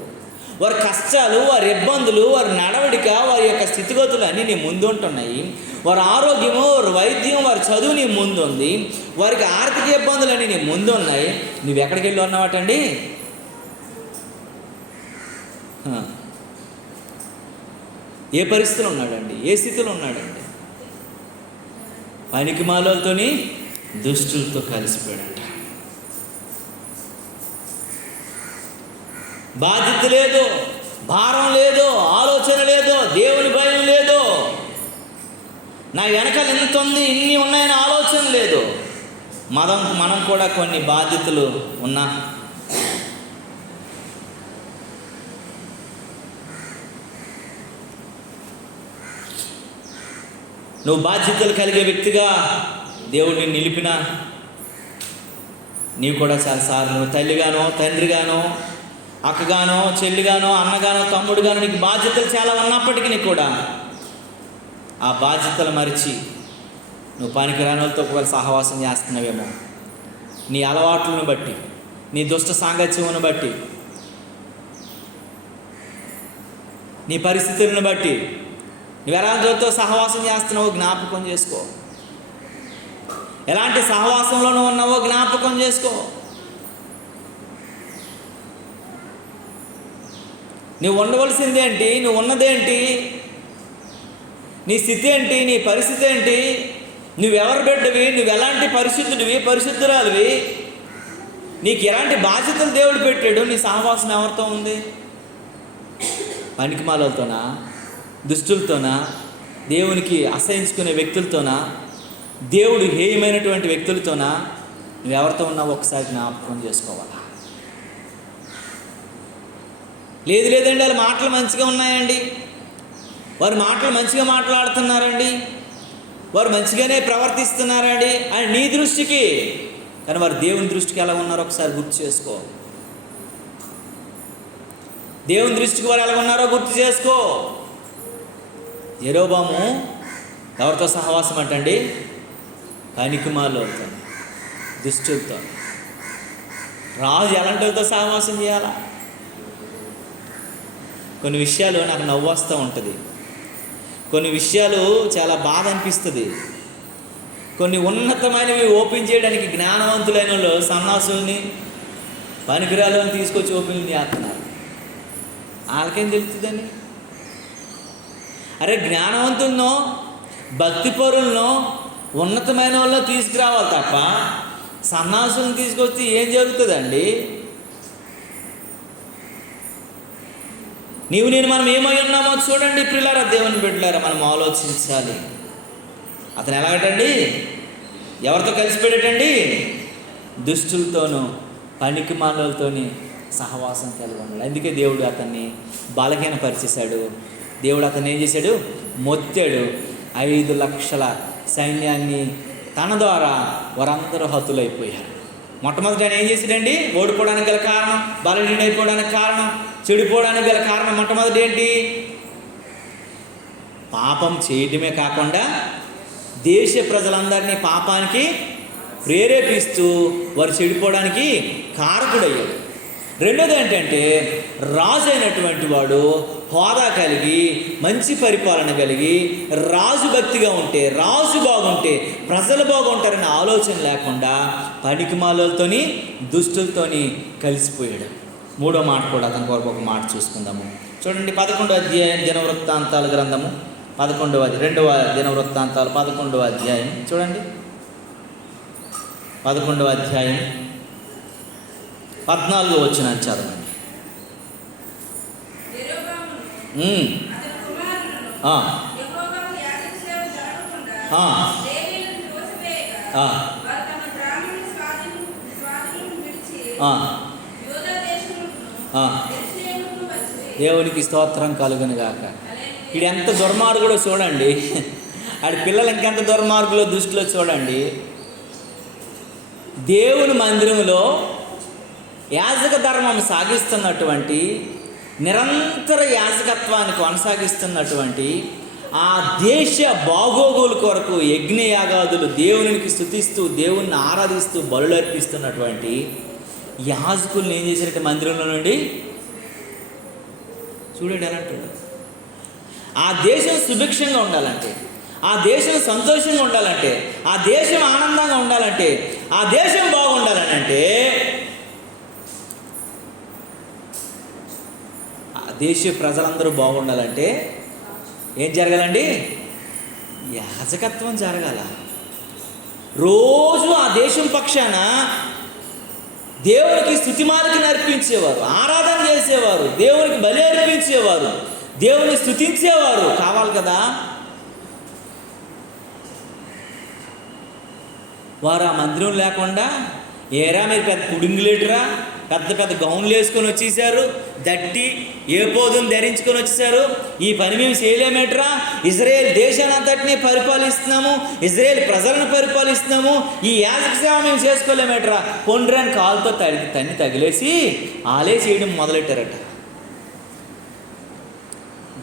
వారి కష్టాలు, వారి ఇబ్బందులు, వారి నడవడిక, వారి యొక్క స్థితిగతులు అన్నీ నీ ముందు ఉంటున్నాయి. వారి ఆరోగ్యము, వారి వైద్యం, వారి చదువు నీ ముందు ఉంది, వారికి ఆర్థిక ఇబ్బందులు అన్నీ నీ ముందు ఉన్నాయి. నువ్వు ఎక్కడికి వెళ్ళి ఉన్నావాటండి? ఏ పరిస్థితులు ఉన్నాడండి? ఏ స్థితిలో ఉన్నాడండి? పనికిమాలతోని దుష్టులతో కలిసిపోయాడంట. బాధ్యత లేదు, భారం లేదు, ఆలోచన లేదు, దేవుని భయం లేదు, నా వెనకాల ఎంత ఉంది, ఇన్ని ఉన్నాయని ఆలోచన లేదు. మనం కూడా కొన్ని బాధ్యతలు ఉన్నా నువ్వు బాధ్యతలు కలిగే వ్యక్తిగా దేవుడిని నిలిపినా నీవు కూడా చాలాసార్లు నువ్వు తల్లిగానో, తండ్రిగానో, అక్కగానో, చెల్లిగానో, అన్నగానో, తమ్ముడుగానో నీకు బాధ్యతలు చాలా ఉన్నప్పటికీ కూడా ఆ బాధ్యతలు మరిచి నువ్వు పనికి రానులతో ఒకవేళ సహవాసం చేస్తున్నావేమో, నీ అలవాట్లను బట్టి, నీ దుష్ట సాంగత్యమును బట్టి, నీ పరిస్థితులను బట్టి నువ్వు ఎలాంటితో సహవాసం చేస్తున్నావో జ్ఞాపకం చేసుకో. ఎలాంటి సహవాసంలో నువ్వు ఉన్నావో జ్ఞాపకం చేసుకో. నువ్వు ఉండవలసిందేంటి? నువ్వు ఉన్నదేంటి? నీ స్థితి ఏంటి? నీ పరిస్థితి ఏంటి? నువ్వెవరు బిడ్డవి? నువ్వు ఎలాంటి పరిశుద్ధుడివి, పరిశుద్ధురాలివి? నీకు ఎలాంటి బాధ్యతలు దేవుడు పెట్టాడు? నీ సహవాసం ఎవరితో ఉంది? పనికిమాలతోనా, దుష్టులతోనా, దేవునికి అసహించుకునే వ్యక్తులతోనా, దేవుడు హేయమైనటువంటి వ్యక్తులతోనా? నువ్వెవరితో ఉన్నావో ఒకసారి జ్ఞాపకం చేసుకోవాలా. లేదండి వాళ్ళ మాటలు మంచిగా ఉన్నాయండి, వారి మాటలు మంచిగా మాట్లాడుతున్నారండి, వారు మంచిగానే ప్రవర్తిస్తున్నారండి అని నీ దృష్టికి, కానీ వారు దేవుని దృష్టికి ఎలా ఉన్నారో ఒకసారి గుర్తు చేసుకో. దేవుని దృష్టికి వారు ఎలా ఉన్నారో గుర్తు చేసుకో. యెరోబాము ఎవరితో సహవాసం అంటండి? పనికిమాలితో, దుష్టులతో. రాజు ఎలాంటి వాళ్ళతో సహవాసం చేయాలా? కొన్ని విషయాలు నాకు నవ్వు వస్తూ ఉంటుంది, కొన్ని విషయాలు చాలా బాధ అనిపిస్తుంది. కొన్ని ఉన్నతమైనవి ఓపెన్ చేయడానికి జ్ఞానవంతులైన వాళ్ళు సన్నాసుల్ని, పనికిరాలని తీసుకొచ్చి ఓపెన్ చేస్తున్నారు. వాళ్ళకేం తెలుస్తుందని? అరే జ్ఞానవంతులనో, భక్తిపరులనో, ఉన్నతమైన వాళ్ళని తీసుకురావాలి తప్ప సన్నాసులను తీసుకొచ్చి ఏం జరుగుతుందండి? నేను మనం ఏమై ఉన్నామో చూడండి ప్రియులారా, దేవుని బిడ్డలారా, మనం ఆలోచించాలి. అతను ఎలాగటండి? ఎవరితో కలిసిపోయాడటండి? దుష్టులతోనూ, పనికిమాలినతోని సహవాసం కలిగి ఉన్నాడు. అందుకే దేవుడు అతన్ని బలహీనపరిచేశాడు. దేవుడు అతన్ని ఏం చేశాడు? మొత్తాడు. 5 లక్షల సైన్యాన్ని తన ద్వారా వారందరూ హతులైపోయారు. మొట్టమొదటి ఆయన ఏం చేశాడండి? ఓడిపోవడానికి గల కారణం, బలహీనైపోవడానికి కారణం, చెడిపోవడానికి గల కారణం మొట్టమొదటి ఏంటి? పాపం చేయటమే కాకుండా దేశ ప్రజలందరినీ పాపానికి ప్రేరేపిస్తూ వారు చెడిపోవడానికి కారకుడయ్యాడు. రెండోది ఏంటంటే, రాజు అయినటువంటి వాడు హోదా కలిగి, మంచి పరిపాలన కలిగి, రాజు భక్తిగా ఉంటే, రాజు బాగుంటే ప్రజలు బాగుంటారనే ఆలోచన లేకుండా పనికిమాలితోని, దుష్టులతోని కలిసిపోయాడు. మూడో మాట కూడా అతని కొరకు ఒక మాట చూసుకుందాము. చూడండి 11వ అధ్యాయం దినవృత్తాంతాల గ్రంథము, 2వ దినవృత్తాంతాలు 11వ అధ్యాయం చూడండి. 11వ అధ్యాయం 14వ వచనం చదవండి. దేవునికి స్తోత్రం కలుగును గాక. ఇది ఎంత దుర్మార్గుడో చూడండి. ఆడి పిల్లలు ఇంకెంత దుర్మార్గులో దృష్టిలో చూడండి. దేవుని మందిరంలో యాజక ధర్మం సాగిస్తున్నటువంటి, నిరంతర యాజకత్వాన్ని కొనసాగిస్తున్నటువంటి ఆ దేశ బాగోగుల కొరకు యజ్ఞయాగాదులు దేవునికి స్తుతిస్తూ దేవుణ్ణి ఆరాధిస్తూ బలులు అర్పిస్తున్నటువంటి యాజకుల్ని ఏం చేశారంటే మందిరంలో నుండి చూడండి ఎలా అంటున్నారు. ఆ దేశం సుభిక్షంగా ఉండాలంటే, ఆ దేశం సంతోషంగా ఉండాలంటే, ఆ దేశం ఆనందంగా ఉండాలంటే, ఆ దేశం బాగుండాలని అంటే ఆ దేశ ప్రజలందరూ బాగుండాలంటే ఏం జరగాలండి? యాజకత్వం జరగాల. రోజు ఆ దేశం పక్షాన దేవునికి స్తుతిమాలికని అర్పించేవారు, ఆరాధన చేసేవారు, దేవునికి బలి అర్పించేవారు, దేవుని స్తుతించేవారు కావాలి కదా. వారు ఆ మందిరం లేకుండా ఏరా మీరు పెద్ద పుడింగులేటురా, పెద్ద పెద్ద గౌన్లు వేసుకొని వచ్చేసారు, దట్టి ఏ పోదును ధరించుకొని వచ్చేసారు, ఈ పని మేము చేయలేమేట్రా, ఇజ్రాయేల్ దేశాన్ని అంతటినీ పరిపాలిస్తున్నాము, ఇజ్రాయేల్ ప్రజలను పరిపాలిస్తున్నాము, ఈ యాజక సేవ మేము చేసుకోలేమేట్రా, పొండ్రాని కాలుతో తన్ని తగిలేసి ఆలే చేయడం మొదలెట్టారట.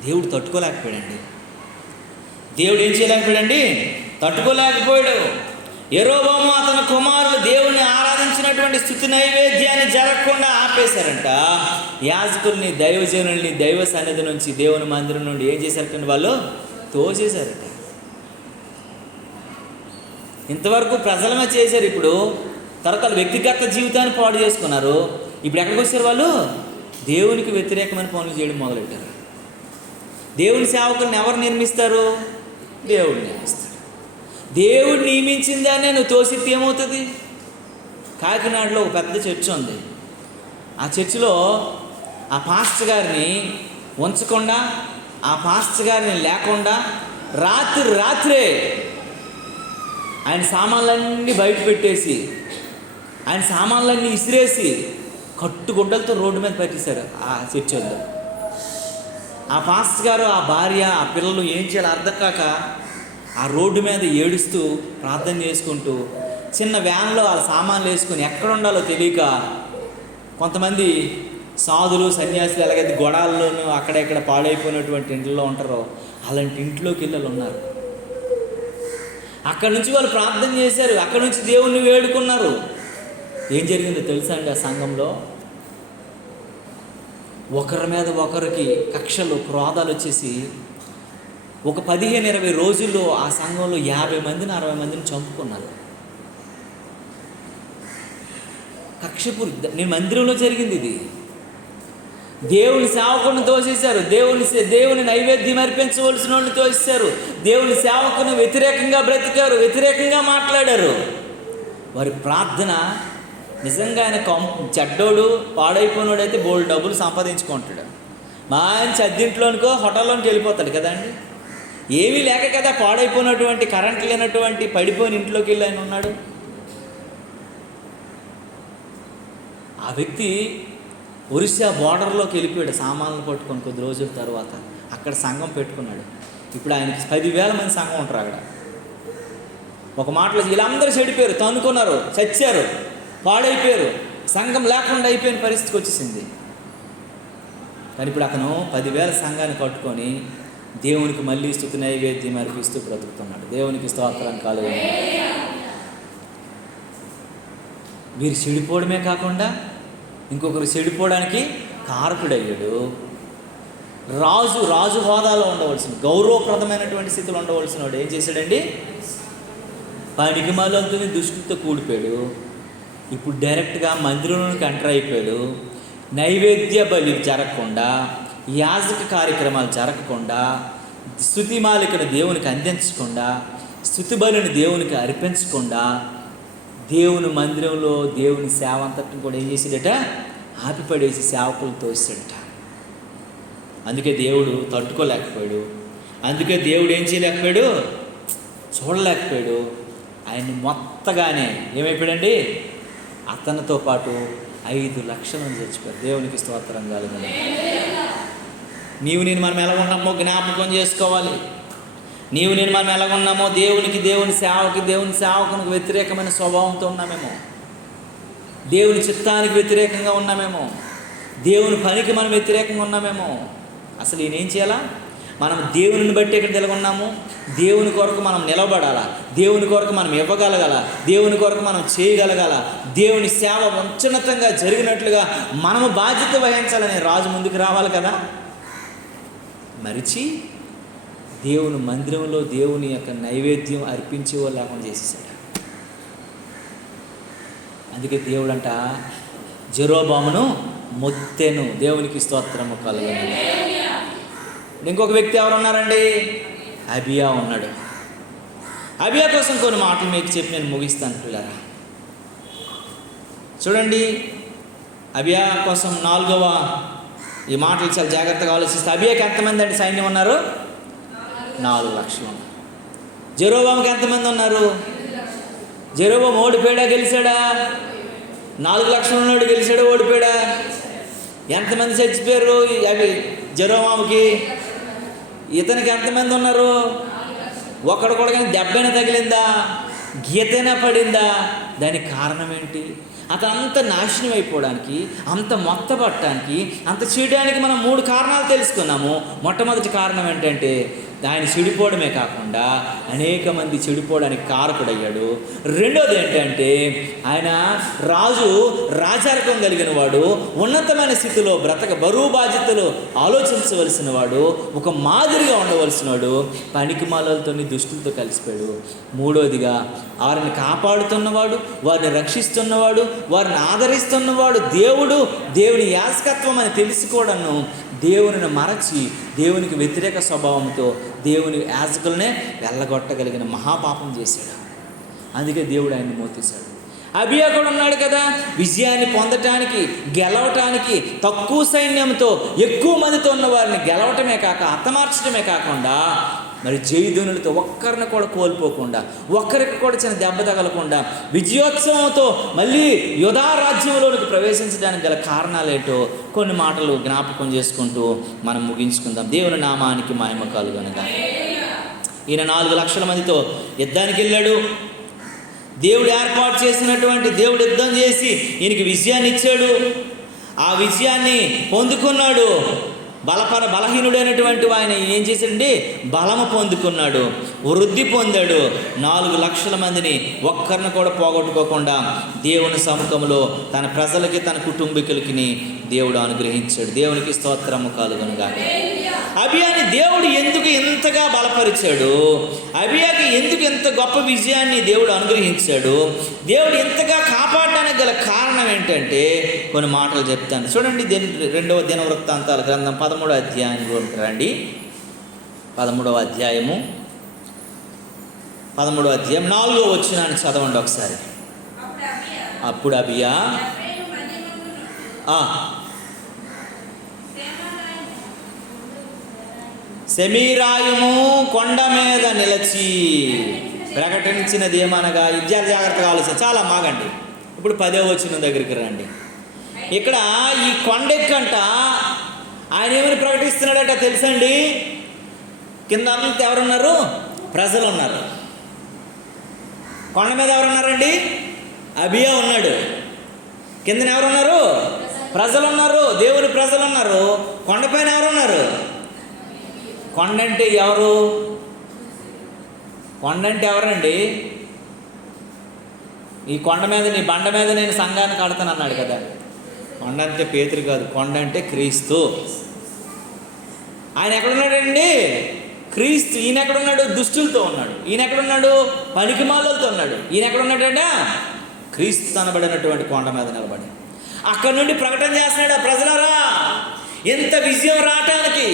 దేవుడు తట్టుకోలేకపోయాడండి. దేవుడు ఏం చేయలేకపోయాడండి? తట్టుకోలేకపోయాడు. యెరోబోము అతని కుమారులు దేవుని ఆరాధించినటువంటి స్తుతి నైవేద్యాన్ని జరగకుండా ఆపేశారంట. యాజకుల్ని, దైవజనుల్ని దైవ సన్నిధి నుంచి, దేవుని మందిరం నుండి ఏం చేశారంటే వాళ్ళు తోసేశారట. ఇంతవరకు ప్రజలమే చేశారు. ఇప్పుడు తర్వాత వ్యక్తిగత జీవితాన్ని పాడు చేసుకున్నారు. ఇప్పుడు ఎక్కడికి వచ్చారు వాళ్ళు? దేవునికి వ్యతిరేకమైన పనులు చేయడం మొదలెట్టారు. దేవుని సేవకులను ఎవరు నిర్మిస్తారు? దేవుడు నిర్మిస్తారు. దేవుడు నియమించిన దాన్ని నువ్వు తోసితే ఏమవుతుంది? కాకినాడలో ఒక పెద్ద చర్చ్ ఉంది. ఆ చర్చిలో ఆ పాస్టర్ గారిని ఉంచకుండా, ఆ పాస్టర్ గారిని లేకుండా రాత్రే ఆయన సామాన్లన్నీ బయట పెట్టేసి, ఆయన సామాన్లన్నీ ఇసిరేసి కట్టుగుడ్డలతో రోడ్డు మీద పెట్టేశారు ఆ చర్చ్ వద్ద. ఆ పాస్టర్ గారు, ఆ భార్య, ఆ పిల్లలు ఏం చేయాలో అర్థం కాక ఆ రోడ్డు మీద ఏడుస్తూ ప్రార్థన చేసుకుంటూ చిన్న వ్యాన్లో ఆ సామాన్లు వేసుకొని ఎక్కడ ఉండాలో తెలియక కొంతమంది సాధులు, సన్యాసులు ఎలాగైతే గొడాల్లోనూ అక్కడెక్కడ పాడైపోయినటువంటి ఇంట్లో ఉంటారో అలాంటి ఇంట్లోకి వెళ్ళాలి ఉన్నారు. అక్కడి నుంచి వాళ్ళు ప్రార్థన చేశారు, అక్కడి నుంచి దేవుణ్ణి వేడుకున్నారు. ఏం జరిగిందో తెలుసా అండి? ఆ సంఘంలో ఒకరి మీద ఒకరికి కక్షలు, క్రోధాలు వచ్చేసి ఒక 15-20 రోజుల్లో ఆ సంఘంలో 50 మందిని 60 మందిని చంపుకున్నారు. కక్షపూరి నేను మందిరంలో జరిగింది ఇది. దేవుని సేవకుని తోసేశారు, దేవుని నైవేద్యం అర్పించవలసిన వాళ్ళని తోసేశారు, దేవుని సేవకుని వ్యతిరేకంగా బ్రతికారు, వ్యతిరేకంగా మాట్లాడారు. వారి ప్రార్థన నిజంగా ఆయన చెడ్డోడు, పాడైపోయినోడు అయితే బోల్డ్ డబ్బులు సంపాదించుకుంటాడు, మంచి అద్దెంట్లోనికో హోటల్లోనికి వెళ్ళిపోతాడు కదండి. ఏమీ లేక కదా పాడైపోయినటువంటి, కరెంట్ లేనటువంటి, పడిపోయిన ఇంట్లోకి వెళ్ళి ఆయన ఉన్నాడు. ఆ వ్యక్తి ఒరిస్సా బార్డర్లోకి వెళ్ళిపోయాడు సామాన్లు పట్టుకొని. కొద్ది రోజుల తర్వాత అక్కడ సంఘం పెట్టుకున్నాడు. ఇప్పుడు ఆయనకి 10,000 మంది సంఘం ఉంటారు అక్కడ. ఒక మాటలో వీళ్ళందరూ చెడిపోయారు, తన్నుకున్నారు, చచ్చారు, పాడైపోయారు, సంఘం లేకుండా అయిపోయిన పరిస్థితికి వచ్చేసింది. కానీ ఇప్పుడు అతను 10,000 సంఘాన్ని కట్టుకొని దేవునికి మళ్ళీ స్తుతి నైవేద్యం అర్పిస్తూ బ్రతుకుతున్నాడు. దేవునికి స్తోత్రం కలుగును. వీరు చెడిపోవడమే కాకుండా ఇంకొకరు చెడిపోవడానికి కారకుడయ్యాడు. రాజు హోదాలో ఉండవలసిన, గౌరవప్రదమైనటువంటి స్థితిలో ఉండవలసిన వాడు ఏం చేశాడండి? పనికి మళ్ళీ దుష్టితో కూడిపోయాడు. ఇప్పుడు డైరెక్ట్గా మందిరంలోకి ఎంటర్ అయిపోయాడు. నైవేద్య బలి జరగకుండా, యాజక కార్యక్రమాలు జరగకుండా, స్తుతిమాలికను దేవునికి అందించకుండా, స్తుతి బలిని దేవునికి అర్పించకుండా దేవుని మందిరంలో దేవుని సేవ అంతటిని కూడా ఏం చేసాడట? ఆపిపడేసి సేవకులు తోసాడట. అందుకే దేవుడు తట్టుకోలేకపోయాడు. అందుకే దేవుడు ఏం చేయలేకపోయాడు? చూడలేకపోయాడు. ఆయన మొత్తగానే ఏమైపోయాడండి? అతనితో పాటు 5 లక్షల మంది చచ్చిపోయారు. దేవునికి స్తోత్రం కలుగును. నీవు నేను మనం ఎలా ఉన్నామో జ్ఞాపకం చేసుకోవాలి. నీవు నేను మనం ఎలా ఉన్నామో దేవుని సేవకునికి వ్యతిరేకమైన స్వభావంతో ఉన్నామేమో, దేవుని చిత్తానికి వ్యతిరేకంగా ఉన్నామేమో, దేవుని పనికి మనం వ్యతిరేకంగా ఉన్నామేమో. అసలు ఈయన ఏం చేయాలా? మనం దేవుని బట్టి ఎక్కడ తెలుగున్నాము? దేవుని కొరకు మనం నిలబడాల, దేవుని కొరకు మనం ఇవ్వగలగాల, దేవుని కొరకు మనం చేయగలగాల, దేవుని సేవ అత్యున్నతంగా జరిగినట్లుగా మనము బాధ్యత వహించాలని రాజు ముందుకు రావాలి కదా. మరిచి దేవుని మందిరంలో దేవుని యొక్క నైవేద్యం అర్పించే వాళ్ళు లేకుండా చేసేసాడు. అందుకే దేవుడంట జెరోబామును మొత్తెను. దేవునికి స్తోత్రము కలుగును. ఇంకొక వ్యక్తి ఎవరు ఉన్నారండి? అబియా ఉన్నాడు. అబియా కోసం కొన్ని మాటలు మీకు చెప్పి నేను ముగిస్తాను పిల్లరా. చూడండి, అబియా కోసం 4వ ఈ మాటలు చాలా జాగ్రత్తగా ఆలోచిస్తే, అబియాకి ఎంతమంది అండి సైన్యం ఉన్నారు? 4 లక్షలు. జెరోబాముకి ఎంతమంది ఉన్నారు? జెరోబాము ఓడిపోయాడా గెలిచాడా? 4 లక్షలు ఉన్నాడు, గెలిచాడా ఓడిపోయాడా? ఎంతమంది చచ్చిపోయారు అవి జెరోబాముకి? ఇతనికి ఎంతమంది ఉన్నారు? ఒక్కడు కూడా కానీ దెబ్బైనా తగిలిందా? గీతైనా పడిందా? దానికి కారణం ఏంటి? అతను అంత నాశనం అయిపోవడానికి, అంత మొత్తపట్టడానికి, అంత చేయడానికి మనం 3 కారణాలు తెలుసుకున్నాము. మొట్టమొదటి కారణం ఏంటంటే ఆయన చెడిపోవడమే కాకుండా అనేక మంది చెడిపోవడానికి కారకుడయ్యాడు. రెండోది ఏంటంటే ఆయన రాజార్కం కలిగిన వాడు, ఉన్నతమైన స్థితిలో బరువు బాధ్యతలు ఆలోచించవలసిన వాడు, ఒక మాదిరిగా ఉండవలసిన వాడు, పనికి మాలలతో దుష్టులతో కలిసిపోయాడు. మూడోదిగా వారిని కాపాడుతున్నవాడు, వారిని రక్షిస్తున్నవాడు, వారిని ఆదరిస్తున్నవాడు దేవుని యాజకత్వం అని తెలుసుకోవడను దేవునిని మరచి దేవునికి వ్యతిరేక స్వభావంతో దేవుని యాజకులనే వెళ్ళగొట్టగలిగిన మహాపాపం చేశాడు. అందుకే దేవుడు ఆయన్ని మోతేశాడు. అబియా కూడా ఉన్నాడు కదా, విజయాన్ని పొందటానికి, గెలవటానికి, తక్కువ సైన్యంతో ఎక్కువ మందితో ఉన్న వారిని గెలవటమే కాక హతమార్చడమే కాకుండా మరి జయధ్వనులతో ఒక్కరిని కూడా కోల్పోకుండా, ఒక్కరికి కూడా చిన్న దెబ్బ తగలకుండా విజయోత్సవంతో మళ్ళీ యోధా రాజ్యంలోనికి ప్రవేశించడానికి గల కారణాలేంటో కొన్ని మాటలు జ్ఞాపకం చేసుకుంటూ మనం ముగించుకుందాం. దేవుని నామానికి మహిమ కలుగునుగా. ఈయన 4 లక్షల మందితో యుద్ధానికి వెళ్ళాడు. దేవుడు ఏర్పాటు చేసినటువంటి దేవుడు యుద్ధం చేసి ఈయనకి విజయాన్ని ఇచ్చాడు. ఆ విజయాన్ని పొందుకున్నాడు. బలహీనుడైనటువంటి ఆయన ఏం చేశాడండి? బలము పొందుకున్నాడు, వృద్ధి పొందాడు. 4 లక్షల మందిని ఒక్కరిని కూడా పోగొట్టుకోకుండా దేవుని సముఖంలో తన ప్రజలకి, తన కుటుంబీకులకి దేవుడు అనుగ్రహించాడు. దేవునికి స్తోత్రము కలుగునుగా. అబియాని దేవుడు ఎందుకు ఇంతగా బలపరిచాడు? అబియాకి ఎందుకు ఇంత గొప్ప విజయాన్ని దేవుడు అనుగ్రహించాడు? దేవుడు ఇంతగా కాపాడడానికి గల కారణం ఏంటంటే కొన్ని మాటలు చెప్తాను. చూడండి, 2వ దినవృత్తాంతాల గ్రంథం 13వ అధ్యాయంలో రండి. 13వ అధ్యాయము 13వ అధ్యాయం 4వ వచనాన్ని చదవండి ఒకసారి. అప్పుడు అబియా సెమీరాయుము కొండ మీద నిలిచి ప్రకటించినది ఏమనగా, విద్యార్థి జాగ్రత్తగా ఆలోచన చాలా మాగండి. ఇప్పుడు 10వ వచనం దగ్గరికి రండి. ఇక్కడ ఈ కొండెక్కంట ఆయన ఏమని ప్రకటిస్తున్నాడట తెలుసండి? కింద అంతా ఎవరున్నారు? ప్రజలు ఉన్నారు. కొండ మీద ఎవరున్నారండి? అబియా ఉన్నాడు. కిందన ఎవరున్నారు? ప్రజలు ఉన్నారు. దేవుని ప్రజలు ఉన్నారు. కొండపైన ఎవరున్నారు? కొండ అంటే ఎవరు? కొండ అంటే ఎవరండి? ఈ కొండ మీద, నీ బండ మీద నేను సంఘాన్ని కడతాను అన్నాడు కదా. కొండ అంటే పేతురు కాదు, కొండ అంటే క్రీస్తు. ఆయన ఎక్కడున్నాడండి? క్రీస్తు. ఈయన ఎక్కడున్నాడు? దుష్టులతో ఉన్నాడు. ఈయన ఎక్కడున్నాడు? పనికిమాలతో ఉన్నాడు. ఈయన ఎక్కడున్నాడంటే క్రీస్తు అనబడినటువంటి కొండ మీద నిలబడి అక్కడి నుండి ప్రకటన చేస్తున్నాడు, ప్రజలారా ఎంత విజయం రావటానికి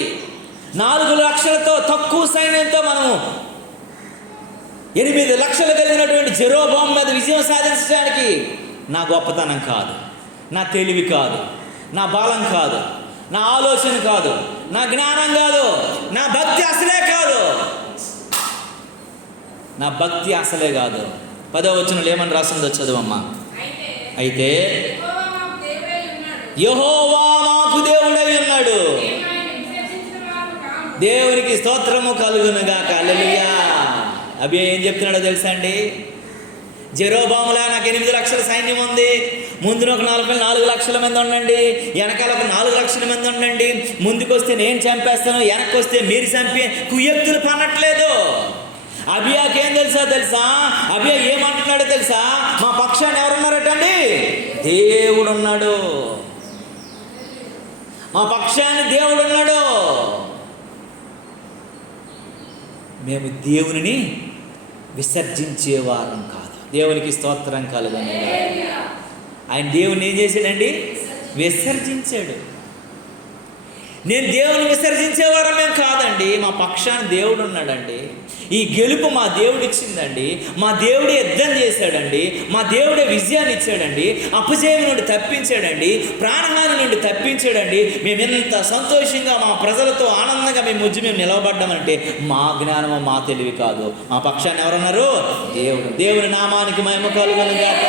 4 లక్షలతో తక్కువ సైన్యంతో మనము 8 లక్షలు కలిగినటువంటి జెరోబాము మీద విజయం సాధించడానికి నా గొప్పతనం కాదు, నా తెలివి కాదు, నా బలం కాదు, నా ఆలోచన కాదు, నా జ్ఞానం కాదు, నా భక్తి అసలే కాదు. నా భక్తి అసలే కాదు. 10వ వచనంలో ఏమని రాసిందో చదువమ్మా. అయితే యెహోవా మాకు దేవుడై ఉన్నాడు. దేవునికి స్తోత్రము కలుగునుగాక. హల్లెలూయా. అబియా ఏం చెప్తున్నాడో తెలుసా అండి? జెరోబాములా నాకు 8 లక్షల సైన్యం ఉంది, ముందున ఒక 4 లక్షల మంది ఉండండి, వెనకాల ఒక 4 లక్షల మంది ఉండండి, ముందుకు వస్తే నేను చంపేస్తాను, వెనక్కి వస్తే మీరు చంపి కుయ్యక్తులు పనట్లేదు. అబియాకి ఏం తెలుసా, అబియా ఏమంటున్నాడో తెలుసా, మా పక్షాన్ని ఎవరున్నారటండి, దేవుడు ఉన్నాడు, మా పక్షాన్ని దేవుడు ఉన్నాడు. మేము దేవుని విసర్జించేవారం కాదు. దేవునికి స్తోత్రం కలుగును. ఆయన దేవుని ఏం చేశాడండి, విసర్జించాడు. నేను దేవుని విసర్జించేవారం మేము కాదండి, మా పక్షాన దేవుడు ఉన్నాడండి. ఈ గెలుపు మా దేవుడు ఇచ్చిందండి, మా దేవుడే యుద్ధం చేశాడండి, మా దేవుడే విజయాన్ని ఇచ్చాడండి, అపజయం నుండి తప్పించాడండి, ప్రాణహాని నుండి తప్పించాడండి. మేము ఎంత సంతోషంగా మా ప్రజలతో ఆనందంగా మేము నిలవబడ్డామంటే మా జ్ఞానము మా తెలివి కాదు, మా పక్షాన్ని ఎవరున్నారు, దేవుడు. దేవుని నామానికి మహిమ కలుగును గాక.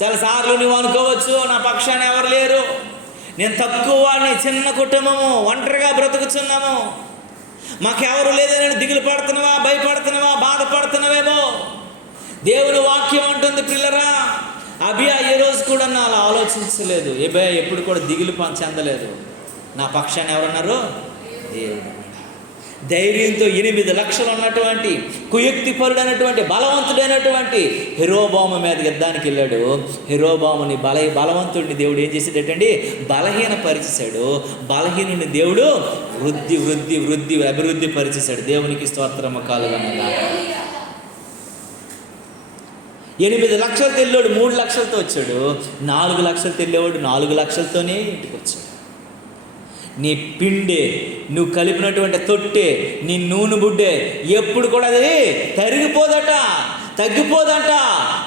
చాలాసార్లు నువ్వు అనుకోవచ్చు, నా పక్షాన్ని ఎవరు లేరు, నేను తక్కువ వాడిని, చిన్న కుటుంబము, ఒంటరిగా బ్రతుకుతున్నాము, మాకెవరు లేదని దిగులు పడుతున్నావా, భయపడుతున్నావా, బాధపడుతున్నావేమో. దేవుని వాక్యం అంటుంది పిల్లరా, అబియా ఏ రోజు కూడా అలా ఆలోచించలేదు, ఎప్పుడు కూడా దిగులు చెందలేదు. నా పక్షాన్ని ఎవరున్నారు, దేవుడు. ధైర్యంతో 8 లక్షలు ఉన్నటువంటి కుయుక్తిపరుడైనటువంటి బలవంతుడైనటువంటి యెరోబాము మీద యుద్ధానికి వెళ్ళాడు. యెరోబాముని బలవంతుడిని దేవుడు ఏం చేసేటండి, బలహీనపరిచేశాడు. బలహీనుని దేవుడు అభివృద్ధి పరిచేశాడు. దేవునికి స్తోత్రము కలుగును గాక. 8 లక్షలు తెల్లాడు 3 లక్షలతో వచ్చాడు, 4 లక్షలు తెల్లేవాడు 4 లక్షలతోనే ఇంటికి వచ్చాడు. నీ పిండే, నువ్వు కలిపినటువంటి తొట్టే, నీ నూనె బుడ్డే ఎప్పుడు కూడా అది తరిగిపోదట, తగ్గిపోదట.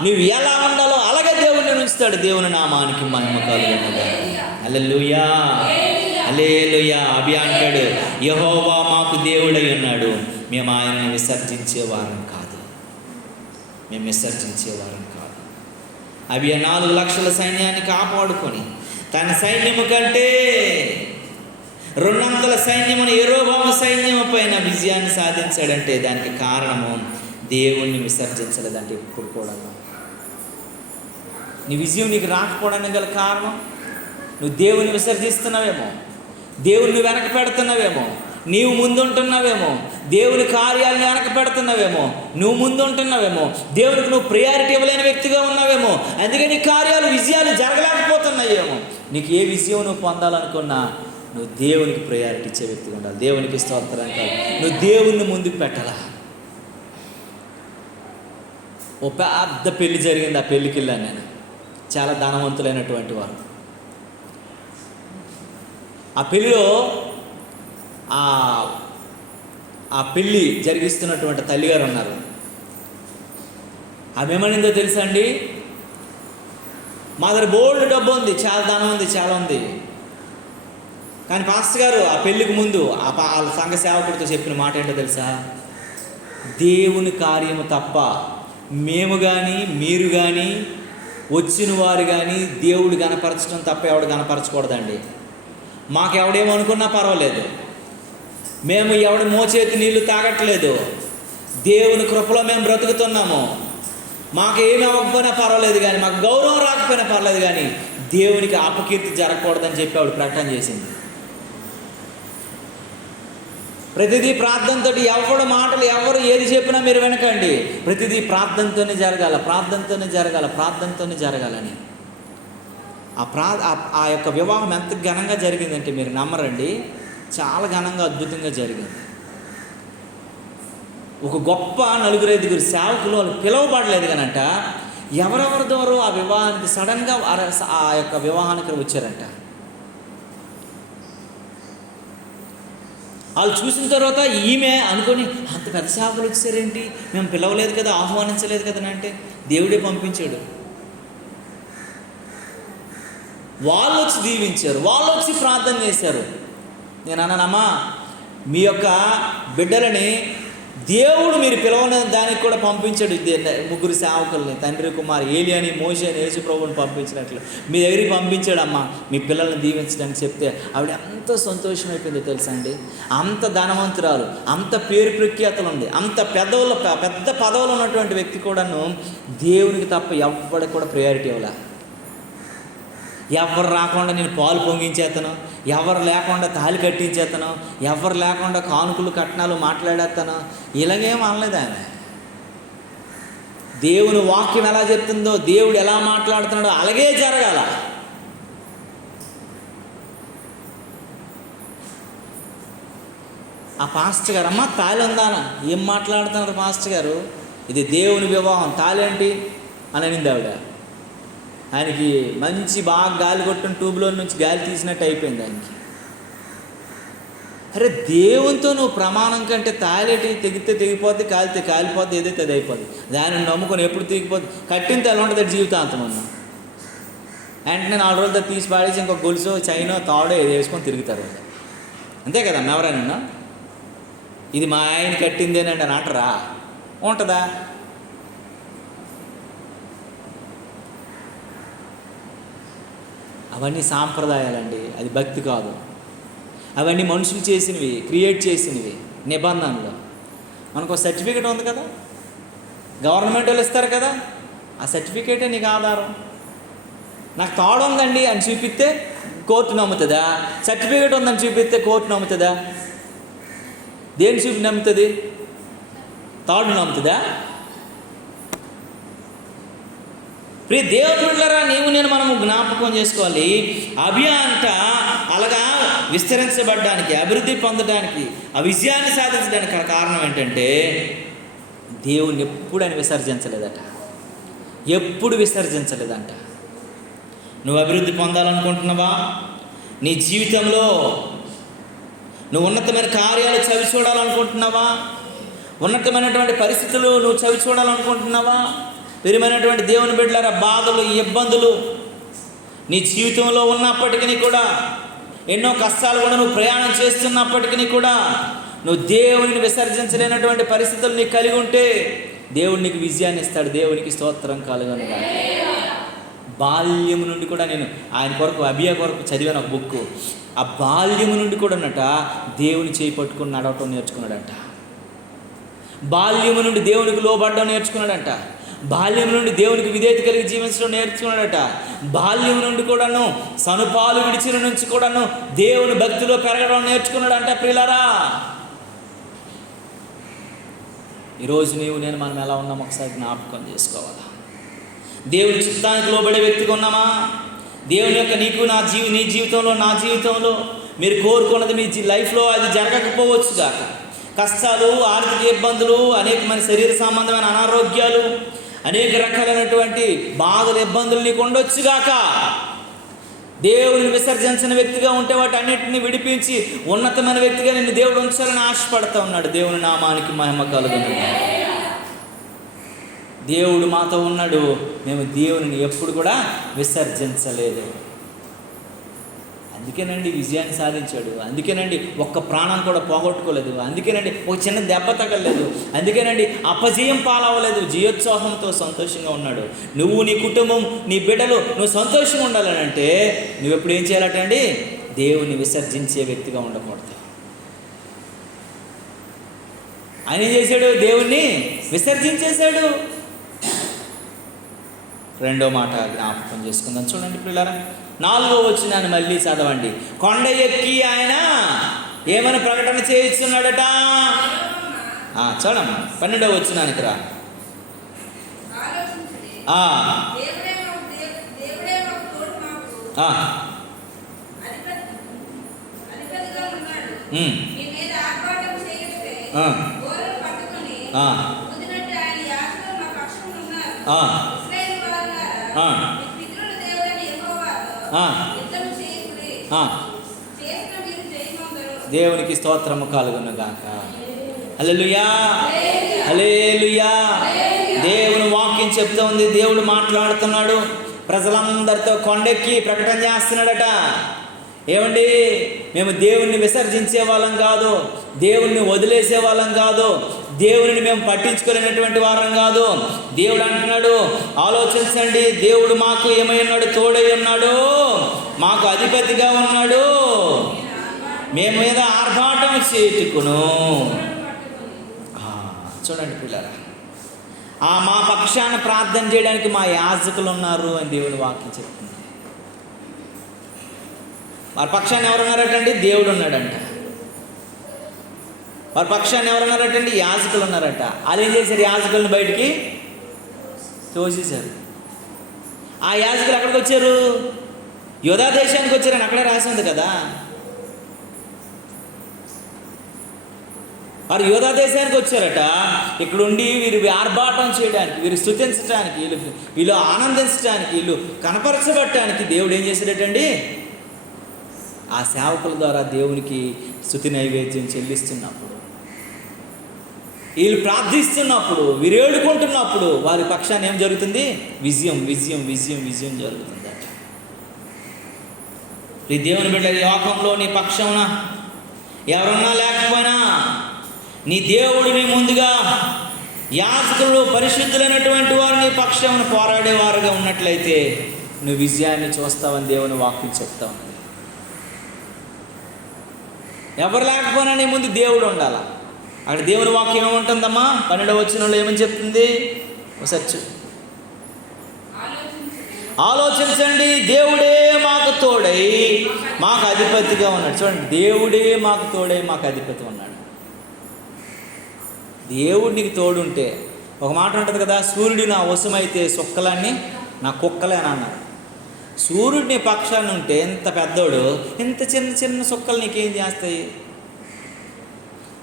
నువ్వు ఎలా ఉండాలో అలాగే దేవుడిని ఉంచుతాడు. దేవుని నామానికి మహిమ కలుగును గాక. హల్లెలూయా, హల్లెలూయా. అబియా అంటాడు, యెహోవా మాకు దేవుడై ఉన్నాడు, మేము ఆయనను విసర్జించేవారం కాదు, మేము విసర్జించేవారం కాదు. అబియా 4 లక్షల సైన్యాన్ని కాపాడుకొని తన సైన్యము కంటే 200 సైన్యమును యెరోబాము సైన్యము పైన విజయాన్ని సాధించాడంటే దానికి కారణము దేవుణ్ణి విసర్జించలేదంటే. ఎప్పుడు కూడా నీ విజయం నీకు రాకపోవడానికి గల కారణం నువ్వు దేవుని విసర్జిస్తున్నావేమో, దేవుణ్ణి వెనక పెడుతున్నావేమో, నీవు ముందుంటున్నావేమో, దేవుని కార్యాలను వెనక పెడుతున్నావేమో, నువ్వు ముందుంటున్నావేమో, దేవునికి నువ్వు ప్రయారిటీ ఇవ్వలేని వ్యక్తిగా ఉన్నావేమో, అందుకే నీ కార్యాలు విజయాలు జరగలేకపోతున్నాయేమో. నీకు ఏ విజయం నువ్వు పొందాలనుకున్నా నువ్వు దేవునికి ప్రయారిటీ ఇచ్చే వ్యక్తిగా ఉండాలి. దేవునికి స్తోత్రం కాదు, నువ్వు దేవుణ్ణి ముందుకు పెట్టాలా. ఓ పెద్ద పెళ్లి జరిగింది, ఆ పెళ్ళికి వెళ్ళాను నేను. చాలా ధనవంతులైనటువంటి వారు. ఆ పెళ్ళిలో ఆ పెళ్ళి జరిగిస్తున్నటువంటి తల్లిగారు ఉన్నారు. ఆమె ఏమనిందో తెలుసా అండి, మా దగ్గర బోల్డ్ డబ్బు ఉంది, చాలా ధనం ఉంది, చాలా ఉంది. కానీ పాస్టర్ గారు ఆ పెళ్ళికి ముందు వాళ్ళ సంఘ సేవకుడితో చెప్పిన మాట ఏంటో తెలుసా, దేవుని కార్యము తప్ప మేము కానీ మీరు కానీ వచ్చిన వారు కానీ దేవుడు కనపరచడం తప్ప ఎవడు కనపరచకూడదండి. మాకు ఎవడేమనుకున్నా పర్వాలేదు, మేము ఎవడు మోచేతి నీళ్లు తాగట్లేదు, దేవుని కృపలో మేము బ్రతుకుతున్నాము. మాకు ఏమి అవ్వకపోయినా పర్వాలేదు కానీ, మాకు గౌరవం రాకపోయినా పర్లేదు కానీ దేవునికి అపకీర్తి జరగకూడదని చెప్పి ఆవిడ ప్రకటన చేసింది. ప్రతిదీ ప్రార్థనతో, ఎవడు మాటలు ఎవరు ఏది చెప్పినా మీరు వినకండి, ప్రతిదీ ప్రార్థనతోనే జరగాల, ప్రార్థనతోనే జరగాల, ప్రార్థనతోనే జరగాలని. ఆ యొక్క వివాహం ఎంత ఘనంగా జరిగిందంటే మీరు నమ్మరండి, చాలా ఘనంగా అద్భుతంగా జరిగింది. ఒక గొప్ప 4-5 సేవకులు వాళ్ళు పిలవబడలేదు కానంట, ఎవరెవరి ద్వారా ఆ వివాహానికి సడన్గా ఆ యొక్క వివాహానికి వచ్చారంట. వాళ్ళు చూసిన తర్వాత ఈమె అనుకొని, అంత పెద్ద సేవకులు వచ్చారేంటి, మేము పిలవలేదు కదా, ఆహ్వానించలేదు కదా అంటే దేవుడే పంపించాడు. వాళ్ళు వచ్చి దీవించారు, వాళ్ళు వచ్చి ప్రార్థన చేశారు. నేను అన్నానమ్మా, మీ యొక్క బిడ్డలని దేవుడు మీరు పిలవని దానికి కూడా పంపించాడు ముగ్గురు సేవకుల్ని, తండ్రి కుమార్ ఏలియాని మోషే అని యేసు ప్రభువుని పంపించినట్లు మీ దగ్గరికి పంపించాడమ్మా మీ పిల్లల్ని దీవించడానికి చెప్తే ఆవిడ ఎంత సంతోషమైపోయిందో తెలుసా అండి. అంత ధనవంతురాలు, అంత పేరు ప్రఖ్యాతలు ఉంది, అంత పెద్ద పదవులు ఉన్నటువంటి వ్యక్తి కూడాను దేవునికి తప్ప ఎవరికి కూడా ప్రయారిటీ ఇవ్వలే. ఎవరు రాకుండా నేను పాలు పొంగించేస్తాను, ఎవరు లేకుండా తాళి కట్టించేస్తాను, ఎవరు లేకుండా కానుకలు కట్నాలు మాట్లాడేస్తాను, ఇలాగేం అనలేదు ఆమె. దేవుని వాక్యం ఎలా చెప్తుందో, దేవుడు ఎలా మాట్లాడుతున్నాడో అలాగే జరగాల. ఆ పాస్టర్ గారు, అమ్మ తాళి ఉందానా, ఏం మాట్లాడుతున్నారు పాస్టర్ గారు, ఇది దేవుని వివాహం, తాళి ఏంటి అని అనింది ఆవిడ. ఆయనకి మంచి బాగా గాలి కొట్టిన ట్యూబ్లో నుంచి గాలి తీసినట్టు అయిపోయింది ఆయనకి. అరే దేవునితో నువ్వు ప్రమాణం కంటే తాళేటి తెగితే తెగిపోద్ది, కాలితే కాలిపోద్ది, ఏదైతే అది అయిపోద్ది. దానిని నమ్ముకొని ఎప్పుడు తెగిపోద్ది, కట్టిన తల ఉంటుంది జీవితాంతం ఉన్న. వెంటనే 4 రోజులతో తీసి పాడేసి ఇంకొక గొలుసో చైనో తాడో ఏది వేసుకొని తిరుగుతారు. అంతే కదా ఎవరైనా, ఇది మా ఆయన కట్టిందేనండి అని అంటారా? ఉంటుందా? అవన్నీ సాంప్రదాయాలండి, అది భక్తి కాదు. అవన్నీ మనుషులు చేసినవి, క్రియేట్ చేసినవి నిబంధనలు. మనకు సర్టిఫికేట్ ఉంది కదా, గవర్నమెంట్ వాళ్ళు ఇస్తారు కదా, ఆ సర్టిఫికేటే నీకు ఆధారం. నాకు తాడు ఉందండి అని చూపిస్తే కోర్టు నమ్ముతుందా? సర్టిఫికేట్ ఉందని చూపిస్తే కోర్టు నమ్ముతుందా? దేని చూపి నమ్ముతుంది? తాడు నమ్ముతుందా? ప్రియ దేవుని బిడ్డలారా, నీవు నేను మనము జ్ఞాపకం చేసుకోవాలి. అంట అలాగా విస్తరించబడ్డానికి, అభివృద్ధి పొందడానికి, ఆ విజయాన్ని సాధించడానికి కారణం ఏంటంటే దేవుని ఎప్పుడు ఆయన విసర్జించలేదట, ఎప్పుడు విసర్జించలేదంట. నువ్వు అభివృద్ధి పొందాలనుకుంటున్నావా? నీ జీవితంలో నువ్వు ఉన్నతమైన కార్యాలు చవి చూడాలనుకుంటున్నావా? ఉన్నతమైనటువంటి పరిస్థితులు నువ్వు చవి చూడాలనుకుంటున్నావా? ప్రియమైనటువంటి దేవుని బిడ్డలారా, బాధలు, ఇబ్బందులు నీ జీవితంలో ఉన్నప్పటికీ కూడా, ఎన్నో కష్టాలు కూడా నువ్వు ప్రయాణం చేస్తున్నప్పటికీ కూడా, నువ్వు దేవునిని విసర్జించలేనటువంటి పరిస్థితులు నీకు కలిగి ఉంటే దేవుడు నీకు విజయాన్ని ఇస్తాడు. దేవునికి స్తోత్రం కలుగును గాక. బాల్యము నుండి కూడా నేను ఆయన కొరకు, అభియ కొరకు చదివాను ఒక బుక్. ఆ బాల్యము నుండి కూడా అన్నట దేవుని చేయి పట్టుకుని నడవటం నేర్చుకున్నాడంట. బాల్యము నుండి దేవునికి లోబడ్డం నేర్చుకున్నాడంట. బాల్యం నుండి దేవునికి విధేయత కలిగి జీవించడం నేర్చుకున్నాడట. బాల్యం నుండి కూడాను, సనుపాలు విడిచిన నుంచి కూడాను దేవుని భక్తిలో పెరగడం నేర్చుకున్నాడంట. ప్రియులారా, ఈరోజు నీవు నేను మనం ఎలా ఉన్నాం ఒకసారి జ్ఞాపకం చేసుకోవాలా. దేవుని చిత్తానికి లోబడే వ్యక్తిగా ఉన్నామా? దేవుని యొక్క నీ జీవితంలో, నా జీవితంలో మీరు కోరుకున్నది మీ లైఫ్లో అది జరగకపోవచ్చు గాక. కష్టాలు, ఆర్థిక ఇబ్బందులు, అనేకమైన శరీర సంబంధమైన అనారోగ్యాలు, అనేక రకాలైనటువంటి బాధలు, ఇబ్బందులు నీకు ఉండొచ్చుగాక. దేవుని విసర్జించిన వ్యక్తిగా ఉంటే వాటి అన్నింటినీ విడిపించి ఉన్నతమైన వ్యక్తిగా నిన్ను దేవుడు ఉంచాలని ఆశపడతా ఉన్నాడు. దేవుని నామానికి మహిమ కలుగును. దేవుడు మాతో ఉన్నాడు. మేము దేవుని ఎప్పుడు కూడా విసర్జించలేదు. అందుకేనండి విజయాన్ని సాధించాడు. అందుకేనండి ఒక్క ప్రాణం కూడా పోగొట్టుకోలేదు. అందుకేనండి ఒక చిన్న దెబ్బ తగలలేదు. అందుకేనండి అపజయం పాలవ్వలేదు. జీవోత్సాహంతో సంతోషంగా ఉన్నాడు. నువ్వు, నీ కుటుంబం, నీ బిడ్డలు నువ్వు సంతోషంగా ఉండాలని అంటే నువ్వు ఎప్పుడు ఏం చేయాలట అండి? దేవుని విసర్జించే వ్యక్తిగా ఉండకూడదు. ఆయన ఏం చేశాడు? దేవుణ్ణి విసర్జించేశాడు. రెండో మాట జ్ఞాపకం చేసుకుందాం. చూడండి పిల్లరా, 4వ వచనాన్ని మళ్ళీ చదవండి. కొండ ఎక్కి ఆయన ఏమని ప్రకటన చేయిస్తున్నాడట? చూడమ్మా, 12వ వచనానికి రా. దేవునికి స్తోత్రము కలుగును గాక. హల్లెలూయా, హల్లెలూయా. దేవుని వాక్యం చెప్తా ఉంది. దేవుడు మాట్లాడుతున్నాడు. ప్రజలందరితో కొండెక్కి ప్రకటన చేస్తున్నాడట. ఏమండి, మేము దేవుణ్ణి విసర్జించే వాళ్ళం కాదు, దేవుణ్ణి వదిలేసే వాళ్ళం కాదు, దేవుడిని మేము పట్టించుకోలేనటువంటి వారం కాదు. దేవుడు అంటున్నాడు, ఆలోచించండి, దేవుడు మాకు ఏమై ఉన్నాడు? తోడై ఉన్నాడు, మాకు అధిపతిగా ఉన్నాడు, మేము మీద ఆర్భాటం చేటుకును. చూడండి పిల్లరా, మా పక్షాన ప్రార్థన చేయడానికి మా యాజకులు ఉన్నారు అని దేవుని వాక్యం చెప్తుంది. వారి పక్షాన్ని ఎవరున్నారటండి? దేవుడు ఉన్నాడంట. వారి పక్షాన్ని ఎవరున్నారటండి? యాజకులు ఉన్నారట. అదేం చేశారు? యాజకులను బయటికి తోసేశారు. ఆ యాజకులు ఎక్కడికి వచ్చారు? యోధా దేశానికి వచ్చారని అక్కడే రాసి ఉంది కదా. వారు యోధా దేశానికి వచ్చారట. ఇక్కడ ఉండి వీరు ఆర్భాటం చేయడానికి, వీరు స్తుతించడానికి, వీళ్ళు ఆనందించడానికి, వీళ్ళు కనపరచబట్టడానికి దేవుడు ఏం చేశాడటండి? ఆ సేవకుల ద్వారా దేవునికి స్తుతి నైవేద్యం చెల్లిస్తున్నప్పుడు, వీళ్ళు ప్రార్థిస్తున్నప్పుడు, వీరు ఏడుకుంటున్నప్పుడు వారి పక్షాన్ని ఏం జరుగుతుంది? విజయం విజయం విజయం విజయం జరుగుతుంది. ఈ దేవుని బిడ్డ, ఈ లోకంలో నీ పక్షమున ఎవరన్నా లేకపోయినా నీ దేవుడిని ముందుగా యాజకులు పరిశుద్ధులైనటువంటి వారు నీ పక్షమున పోరాడేవారుగా ఉన్నట్లయితే నువ్వు విజయాన్ని చూస్తావని దేవుని వాక్యం చెప్తా ఉంది. ఎవరు లేకపోయినా నీ ముందు దేవుడు ఉండాలి. అక్కడ దేవుని వాక్యం ఏముంటుందమ్మా? 12వ వచనంలో ఏమని చెప్తుంది? ఒకసారి ఆలోచించండి, దేవుడే మాకు తోడై మాకు అధిపతిగా ఉన్నాడు. చూడండి, దేవుడే మాకు తోడై మాకు అధిపతి ఉన్నాడు. దేవుడు నీకు తోడుంటే, ఒక మాట ఉంటుంది కదా, సూర్యుడు నా వశమైతే సుక్కలన్నీ నా కుక్కలే అని అన్నాడు. సూర్యుడు నీ పక్షాన్ని ఉంటే ఎంత పెద్దోడు, ఇంత చిన్న చిన్న సుక్కలు నీకేం చేస్తాయి?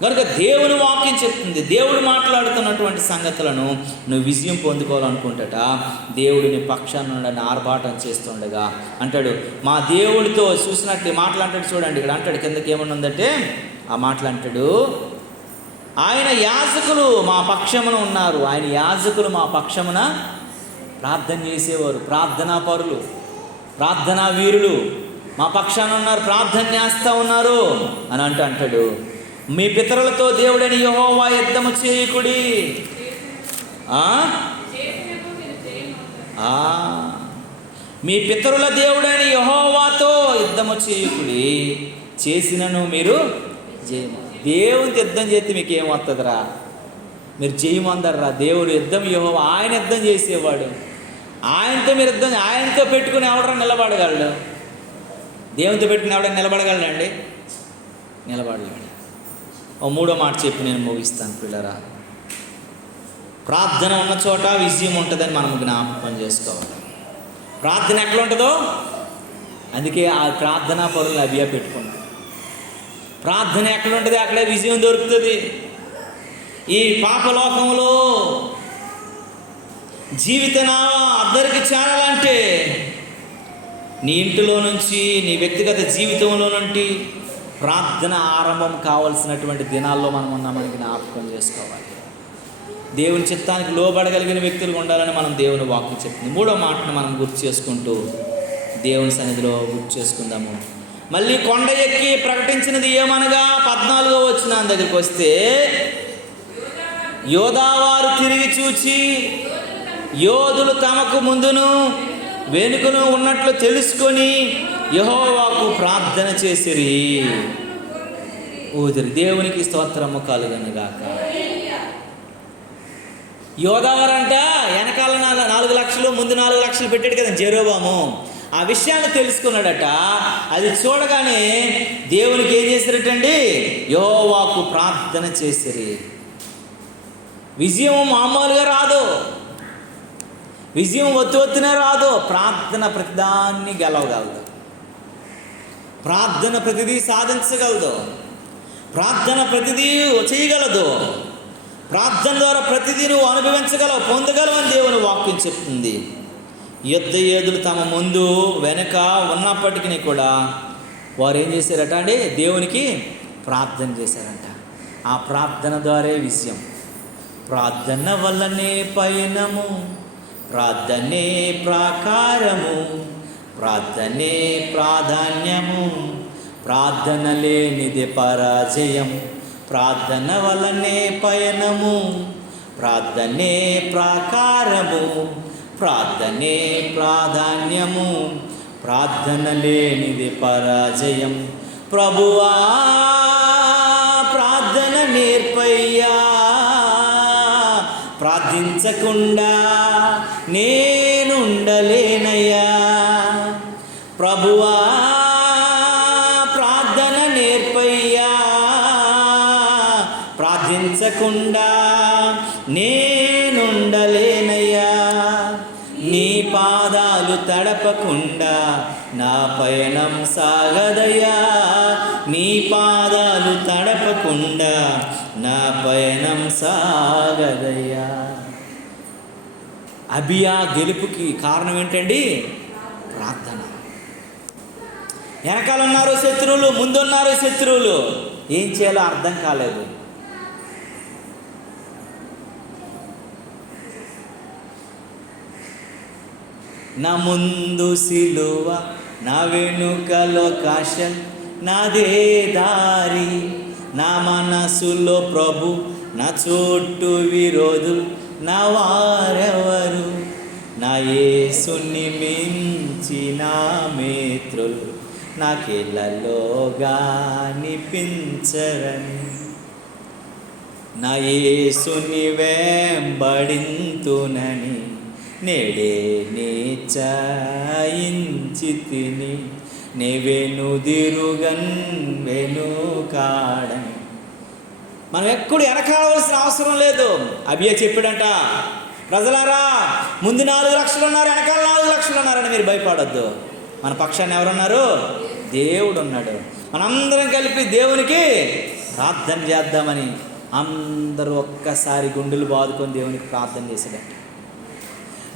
కనుక దేవుని వాక్యం చెప్తుంది, దేవుడు మాట్లాడుతున్నటువంటి సంగతులను నువ్వు విజయం పొందుకోవాలనుకుంటాట దేవుడు నీ పక్షాన్ని ఆర్భాటం చేస్తుండగా అంటాడు, మా దేవుడితో చూసినట్టు మాట్లాంటాడు. చూడండి, ఇక్కడ అంటాడు, కిందకి ఏమన్నా ఉందంటే ఆ మాటలంటాడు, ఆయన యాజకులు మా పక్షమున ఉన్నారు. ఆయన యాజకులు మా పక్షమున ప్రార్థన చేసేవారు, ప్రార్థనా పరులు, ప్రార్థనా వీరులు మా పక్షాన ఉన్నారు, ప్రార్థన చేస్తూ ఉన్నారు అని అంటాడు. మీ పితరులతో దేవుడని యెహోవా యుద్ధము చేయకుడి. మీ పితరుల దేవుడని యెహోవాతో యుద్ధము చేయకుడి, చేసినను మీరు జయము. దేవునికి యుద్ధం చేస్తే మీకు ఏమవుతుందిరా? మీరు జయమందర్రా. దేవుడు యుద్ధం యెహోవా, ఆయన యుద్ధం చేసేవాడు. ఆయనతో మీరు యుద్ధం, ఆయనతో పెట్టుకుని ఎవడరా నిలబడగలడు? దేవునితో పెట్టుకుని ఎవడైనా నిలబడగలడండి? నిలబడలేడు. ఓ మూడో మాట చెప్పి నేను ముగిస్తాను పిల్లరా. ప్రార్థన ఉన్న చోట విజయం ఉంటుందని మనం జ్ఞాపకం చేసుకోవాలి. ప్రార్థన ఎక్కడ ఉంటుందో అందుకే ఆ ప్రార్థనా పరులను అభియా పెట్టుకున్నాడు. ప్రార్థన ఎక్కడ ఉంటుంది అక్కడే విజయం దొరుకుతుంది. ఈ పాపలోకంలో జీవితనామ అందరికి చేరాలంటే నీ ఇంటిలో నుంచి, నీ వ్యక్తిగత జీవితంలో నుండి ప్రార్థన ఆరంభం కావాల్సినటువంటి దినాల్లో మనం ఉన్నామని జ్ఞాపకం చేసుకోవాలి. దేవుని చిత్తానికి లోబడగలిగిన వ్యక్తులు ఉండాలని మనం దేవుని వాక్యం చెప్తుంది. మూడో మాటను మనం గుర్తు చేసుకుంటూ దేవుని సన్నిధిలో గుర్తు చేసుకుందాము. మళ్ళీ కొండ ఎక్కి ప్రకటించినది ఏమనగా 14వ వచనం దగ్గరికి వస్తే, యోధావారు తిరిగి చూచి యోధులు తమకు ముందును వెనుకను ఉన్నట్లు తెలుసుకొని యెహోవాకు ప్రార్థన చేసిరి. ఊదిరి. దేవునికి స్తోత్రము కలుగునుగాక. యోధావారంట వెనకాల 4 లక్షలు, ముందు 4 లక్షలు పెట్టాడు కదా జెరోబాము. ఆ విషయాన్ని తెలుసుకున్నాడట. అది చూడగానే దేవునికి ఏం చేశారటండి? యెహోవాకు ప్రార్థన చేసిరి. విజయం మామూలుగా రాదు, విజయం ఒత్తునే రాదు. ప్రార్థన ప్రతిదాన్ని గెలవగలదు, ప్రార్థన ప్రతిదీ సాధించగలదు, ప్రార్థన ప్రతిదీ చేయగలదు, ప్రార్థన ద్వారా ప్రతిదీ నువ్వు అనుభవించగలవు, పొందగలవని దేవుని వాక్యం చెప్తుంది. యుద్ధ యోధులు తమ ముందు వెనక ఉన్నప్పటికీ కూడా వారు ఏం చేశారట అండి? దేవునికి ప్రార్థన చేశారంట. ఆ ప్రార్థన ద్వారా విజయం. ప్రార్థన వల్లనే పయనము, ప్రార్థనే ప్రాకారము, ప్రార్థనే ప్రాధాన్యము, ప్రార్థన లేనిది పరాజయం, ప్రార్థన వలనే పయనము, ప్రార్థనే ప్రాకారము, ప్రార్థనే ప్రాధాన్యము, ప్రార్థన లేనిది పరాజయం. ప్రభువా ప్రార్థన నేర్పయ్యా, ప్రార్థించకుండా నేనుండలేనయ్యా. ప్రభువా ప్రార్థన నేర్పయ్యా, ప్రార్థించకుండా నేనుండలేనయ్యా. నీ పాదాలు తడపకుండా నా పయనం సాగదయ్యా, నీ పాదాలు తడపకుండా నా పయనం సాగదయ్యా. అబియా గెలుపుకి కారణం ఏంటండి? ప్రార్థన. వెనకాల ఉన్నారు శత్రువులు, ముందున్నారు శత్రువులు, ఏం చేయాలో అర్థం కాలేదు. నా ముందు సిలువ, నా వెనుకలో కాశల్, నాదే దారి, నా మనసులో ప్రభు, నా చుట్టూ విరోధులు, నా వారెవరు? నా యేసుని మించిన మిత్రులు నాకెళ్ళలోగా నిపించరని, నా యేసుని వెంబడింతునని నేడే నిశ్చయించి తిని, నే వెనుదిరుగన్ వెనుకాడని. మనం ఎప్పుడు వెనకాడవలసిన అవసరం లేదు. అబియా చెప్పాడంట, ప్రజలారా ముందు 4 లక్షలు ఉన్నారు, వెనకాల 4 లక్షలు ఉన్నారని మీరు భయపడొద్దు. మన పక్షాన్ని ఎవరున్నారు? దేవుడు ఉన్నాడు. మనందరం కలిపి దేవునికి ప్రార్థన చేద్దామని అందరూ ఒక్కసారి గుండెలు బాదుకొని దేవునికి ప్రార్థన చేశాడంట.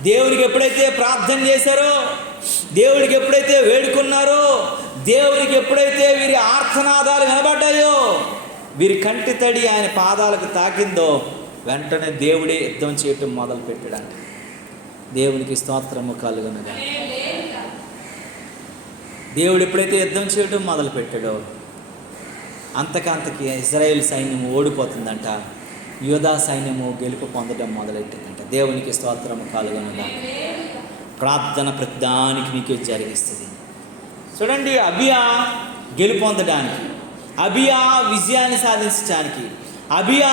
దేవునికి ఎప్పుడైతే ప్రార్థన చేశారో, దేవుడికి ఎప్పుడైతే వేడుకున్నారో, దేవుడికి ఎప్పుడైతే వీరి ఆర్తనాదాలు వినబడ్డాయో, వీరి కంటి తడి ఆయన పాదాలకు తాకిందో, వెంటనే దేవుడే యుద్ధం చేయటం మొదలు పెట్టాడంట. దేవునికి స్తోత్రము కలుగునుగా. దేవుడు ఎప్పుడైతే యుద్ధం చేయటం మొదలు పెట్టాడో, అంతకంతకి ఇజ్రాయేల్ సైన్యం ఓడిపోతుందంట, యూదా సైన్యము గెలుపు పొందడం మొదలెట్టిందంట. దేవునికి స్తోత్రము కలుగునుగా. ప్రార్థన ప్రతిదానికి నీకు జరిగిస్తుంది. చూడండి, అబియా గెలుపొందడానికి, అబియా విజయాన్ని సాధించడానికి, అబియా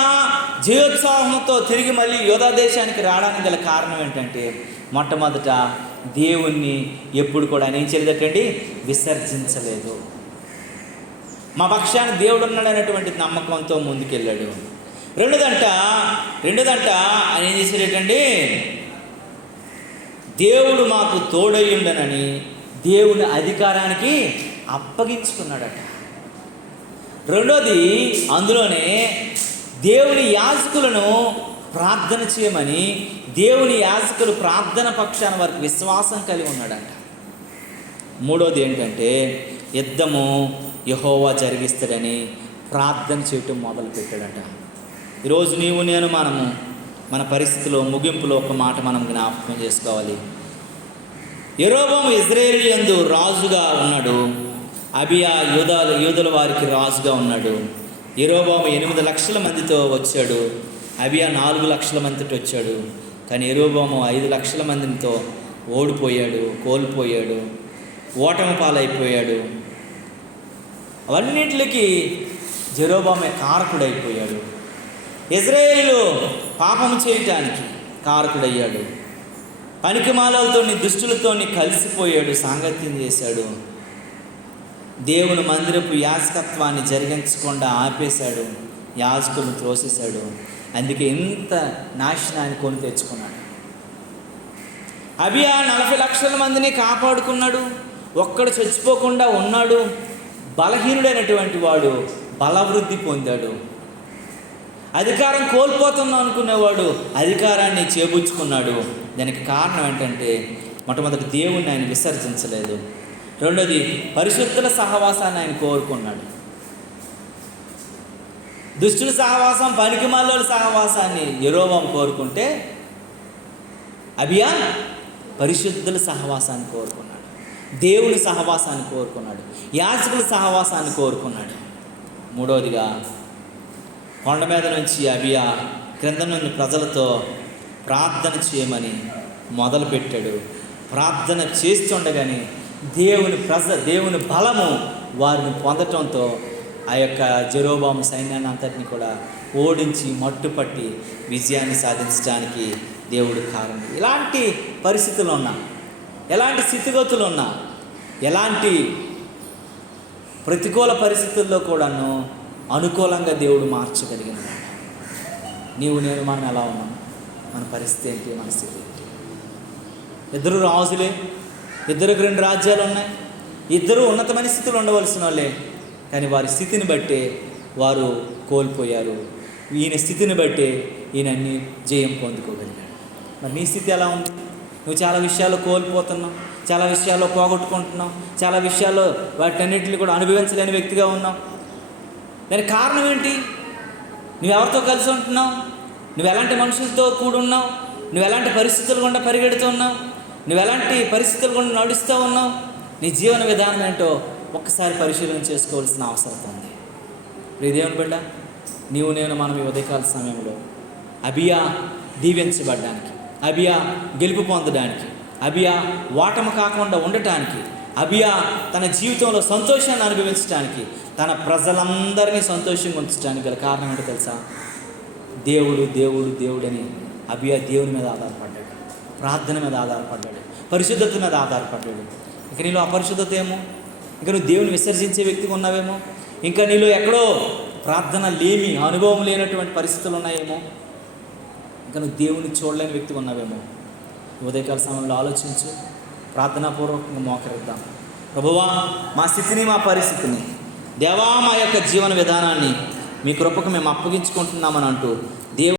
జయోత్సాహంతో తిరిగి మళ్ళీ యూదా దేశానికి రావడానికి గల కారణం ఏంటంటే, మొట్టమొదట దేవుణ్ణి ఎప్పుడు కూడా ఆయన ఏం చేయలేదటండి? విసర్జించలేదు. మా పక్షాన్ని దేవుడు ఉన్నాడు అనేటువంటి నమ్మకంతో ముందుకెళ్ళాడు. రెండోదంట ఆయన ఏం చేశాడటండి? దేవుడు మాకు తోడయ్యుండనని దేవుని అధికారానికి అప్పగించుకున్నాడట. రెండోది, అందులోనే దేవుని యాజకులను ప్రార్థన చేయమని దేవుని యాజకులు ప్రార్థన పక్షాన వారికి విశ్వాసం కలిగి ఉన్నాడంట. మూడోది ఏంటంటే, యుద్ధము యెహోవా జరిగిస్తాడని ప్రార్థన చేయటం మొదలు పెట్టాడట. ఈరోజు నీవు నేను మనము మన పరిస్థితిలో ముగింపులో ఒక మాట మనం జ్ఞాపకం చేసుకోవాలి. యెరోబోము ఇజ్రాయేలు యందు రాజుగా ఉన్నాడు, అబియా యూదుల వారికి రాజుగా ఉన్నాడు. యెరోబోము 8 లక్షల మందితో వచ్చాడు, అబియా 4 లక్షల మందితో వచ్చాడు. కానీ యెరోబోము 5 లక్షల మందితో ఓడిపోయాడు, కోల్పోయాడు, ఓటమి పాలైపోయాడు. అవన్నింటికి యెరోబోమే కారకుడైపోయాడు. ఇజ్రాయేలు పాపం చేయటానికి కారకుడయ్యాడు. పనికిమాలతోని దుష్టులతోని కలిసిపోయాడు, సాంగత్యం చేశాడు. దేవుని మందిరపు యాజకత్వాన్ని జరిగించకుండా ఆపేశాడు, యాజకులను త్రోసేశాడు. అందుకే ఇంత నాశనాన్ని కొని తెచ్చుకున్నాడు. అబియా 40 లక్షల మందిని కాపాడుకున్నాడు, ఒక్కడు చచ్చిపోకుండా ఉన్నాడు. బలహీనుడైనటువంటి వాడు బలవృద్ధి పొందాడు. అధికారం కోల్పోతున్నాం అనుకునేవాడు అధికారాన్ని చేబుచ్చుకున్నాడు. దానికి కారణం ఏంటంటే, మొట్టమొదటి దేవుణ్ణి ఆయన విసర్జించలేదు. రెండోది, పరిశుద్ధుల సహవాసాన్ని ఆయన కోరుకున్నాడు. దుష్టుల సహవాసం, పనికిమాలోల సహవాసాన్ని యెరోబోము కోరుకుంటే, అబియా పరిశుద్ధుల సహవాసాన్ని కోరుకున్నాడు. దేవుని సహవాసాన్ని కోరుకున్నాడు, యాజకుల సహవాసాన్ని కోరుకున్నాడు. మూడవదిగా కొండ మీద నుంచి అబియా క్రింద నుండి ప్రజలతో ప్రార్థన చేయమని మొదలుపెట్టాడు. ప్రార్థన చేస్తుండగానే దేవుని బలము వారిని పొందటంతో ఆ యొక్క జెరోబాము సైన్యాన్ని అంతటిని కూడా ఓడించి మట్టుపట్టి విజయాన్ని సాధించడానికి దేవుడు కారణం. ఇలాంటి పరిస్థితులు ఉన్నా, ఎలాంటి స్థితిగతులు ఉన్నా, ఎలాంటి ప్రతికూల పరిస్థితుల్లో కూడాను అనుకూలంగా దేవుడు మార్చగలిగినాడు. నీవు నేను మనం ఎలా ఉన్నాం, మన పరిస్థితి ఏంటి, మన స్థితి ఏంటి? ఇద్దరు రాజులే, ఇద్దరికి 2 రాజ్యాలు ఉన్నాయి, ఇద్దరు ఉన్నతమైన స్థితిలో ఉండవలసిన వాళ్ళే, కానీ వారి స్థితిని బట్టే వారు కోల్పోయారు. ఈయన స్థితిని బట్టే ఈయన అన్ని జయం పొందుకోగలిగాడు. మరి నీ స్థితి ఎలా ఉంది? నువ్వు చాలా విషయాల్లో కోల్పోతున్నావు, చాలా విషయాల్లో పోగొట్టుకుంటున్నావు, చాలా విషయాల్లో వాటన్నిటిని కూడా అనుభవించలేని వ్యక్తిగా ఉన్నావు. దానికి కారణం ఏంటి? నువ్వెవరితో కలిసి ఉంటున్నావు? నువ్వు ఎలాంటి మనుషులతో కూడున్నావు? నువ్వు ఎలాంటి పరిస్థితులు గుండా పరిగెడుతూ ఉన్నావు? నువ్వు ఎలాంటి పరిస్థితులు గుండా నడుస్తూ ఉన్నావు? నీ జీవన విధానం ఏంటో ఒక్కసారి పరిశీలన చేసుకోవాల్సిన అవసరం ఉంది. దేవుని బిడ్డ, నీవు నేను మనం ఈ ఉదయకాల సమయంలో అబియా దీవించబడ్డానికి, అబియా గెలుపు పొందడానికి, అబియా ఓటమి కాకుండా ఉండటానికి, అబియా తన జీవితంలో సంతోషాన్ని అనుభవించడానికి, తన ప్రజలందరినీ సంతోషంగా ఉంచడానికి గల కారణం ఏంటో తెలుసా? దేవుడు దేవుడు దేవుడని అబియా దేవుని మీద ఆధారపడ్డాడు, ప్రార్థన మీద ఆధారపడ్డాడు, పరిశుద్ధత మీద ఆధారపడ్డాడు. ఇక నీలో అపరిశుద్ధత ఏమో, ఇంకా నువ్వు దేవుని విసర్జించే వ్యక్తిగా ఉన్నావేమో, ఇంకా నీలో ఎక్కడో ప్రార్థన లేమి, అనుభవం లేనటువంటి పరిస్థితులు ఉన్నాయేమో, ఇంకా నువ్వు దేవుని చూడలేని వ్యక్తిగా ఉన్నావేమో. ఉదయకాల సమయంలో ఆలోచించు, ప్రార్థనాపూర్వకంగా మోకరిద్దాం. ప్రభువా, మా స్థితిని, మా పరిస్థితిని, దేవా, మా యొక్క జీవన విధానాన్ని మీ కృపకు మేము అప్పగించుకుంటున్నామని అంటూ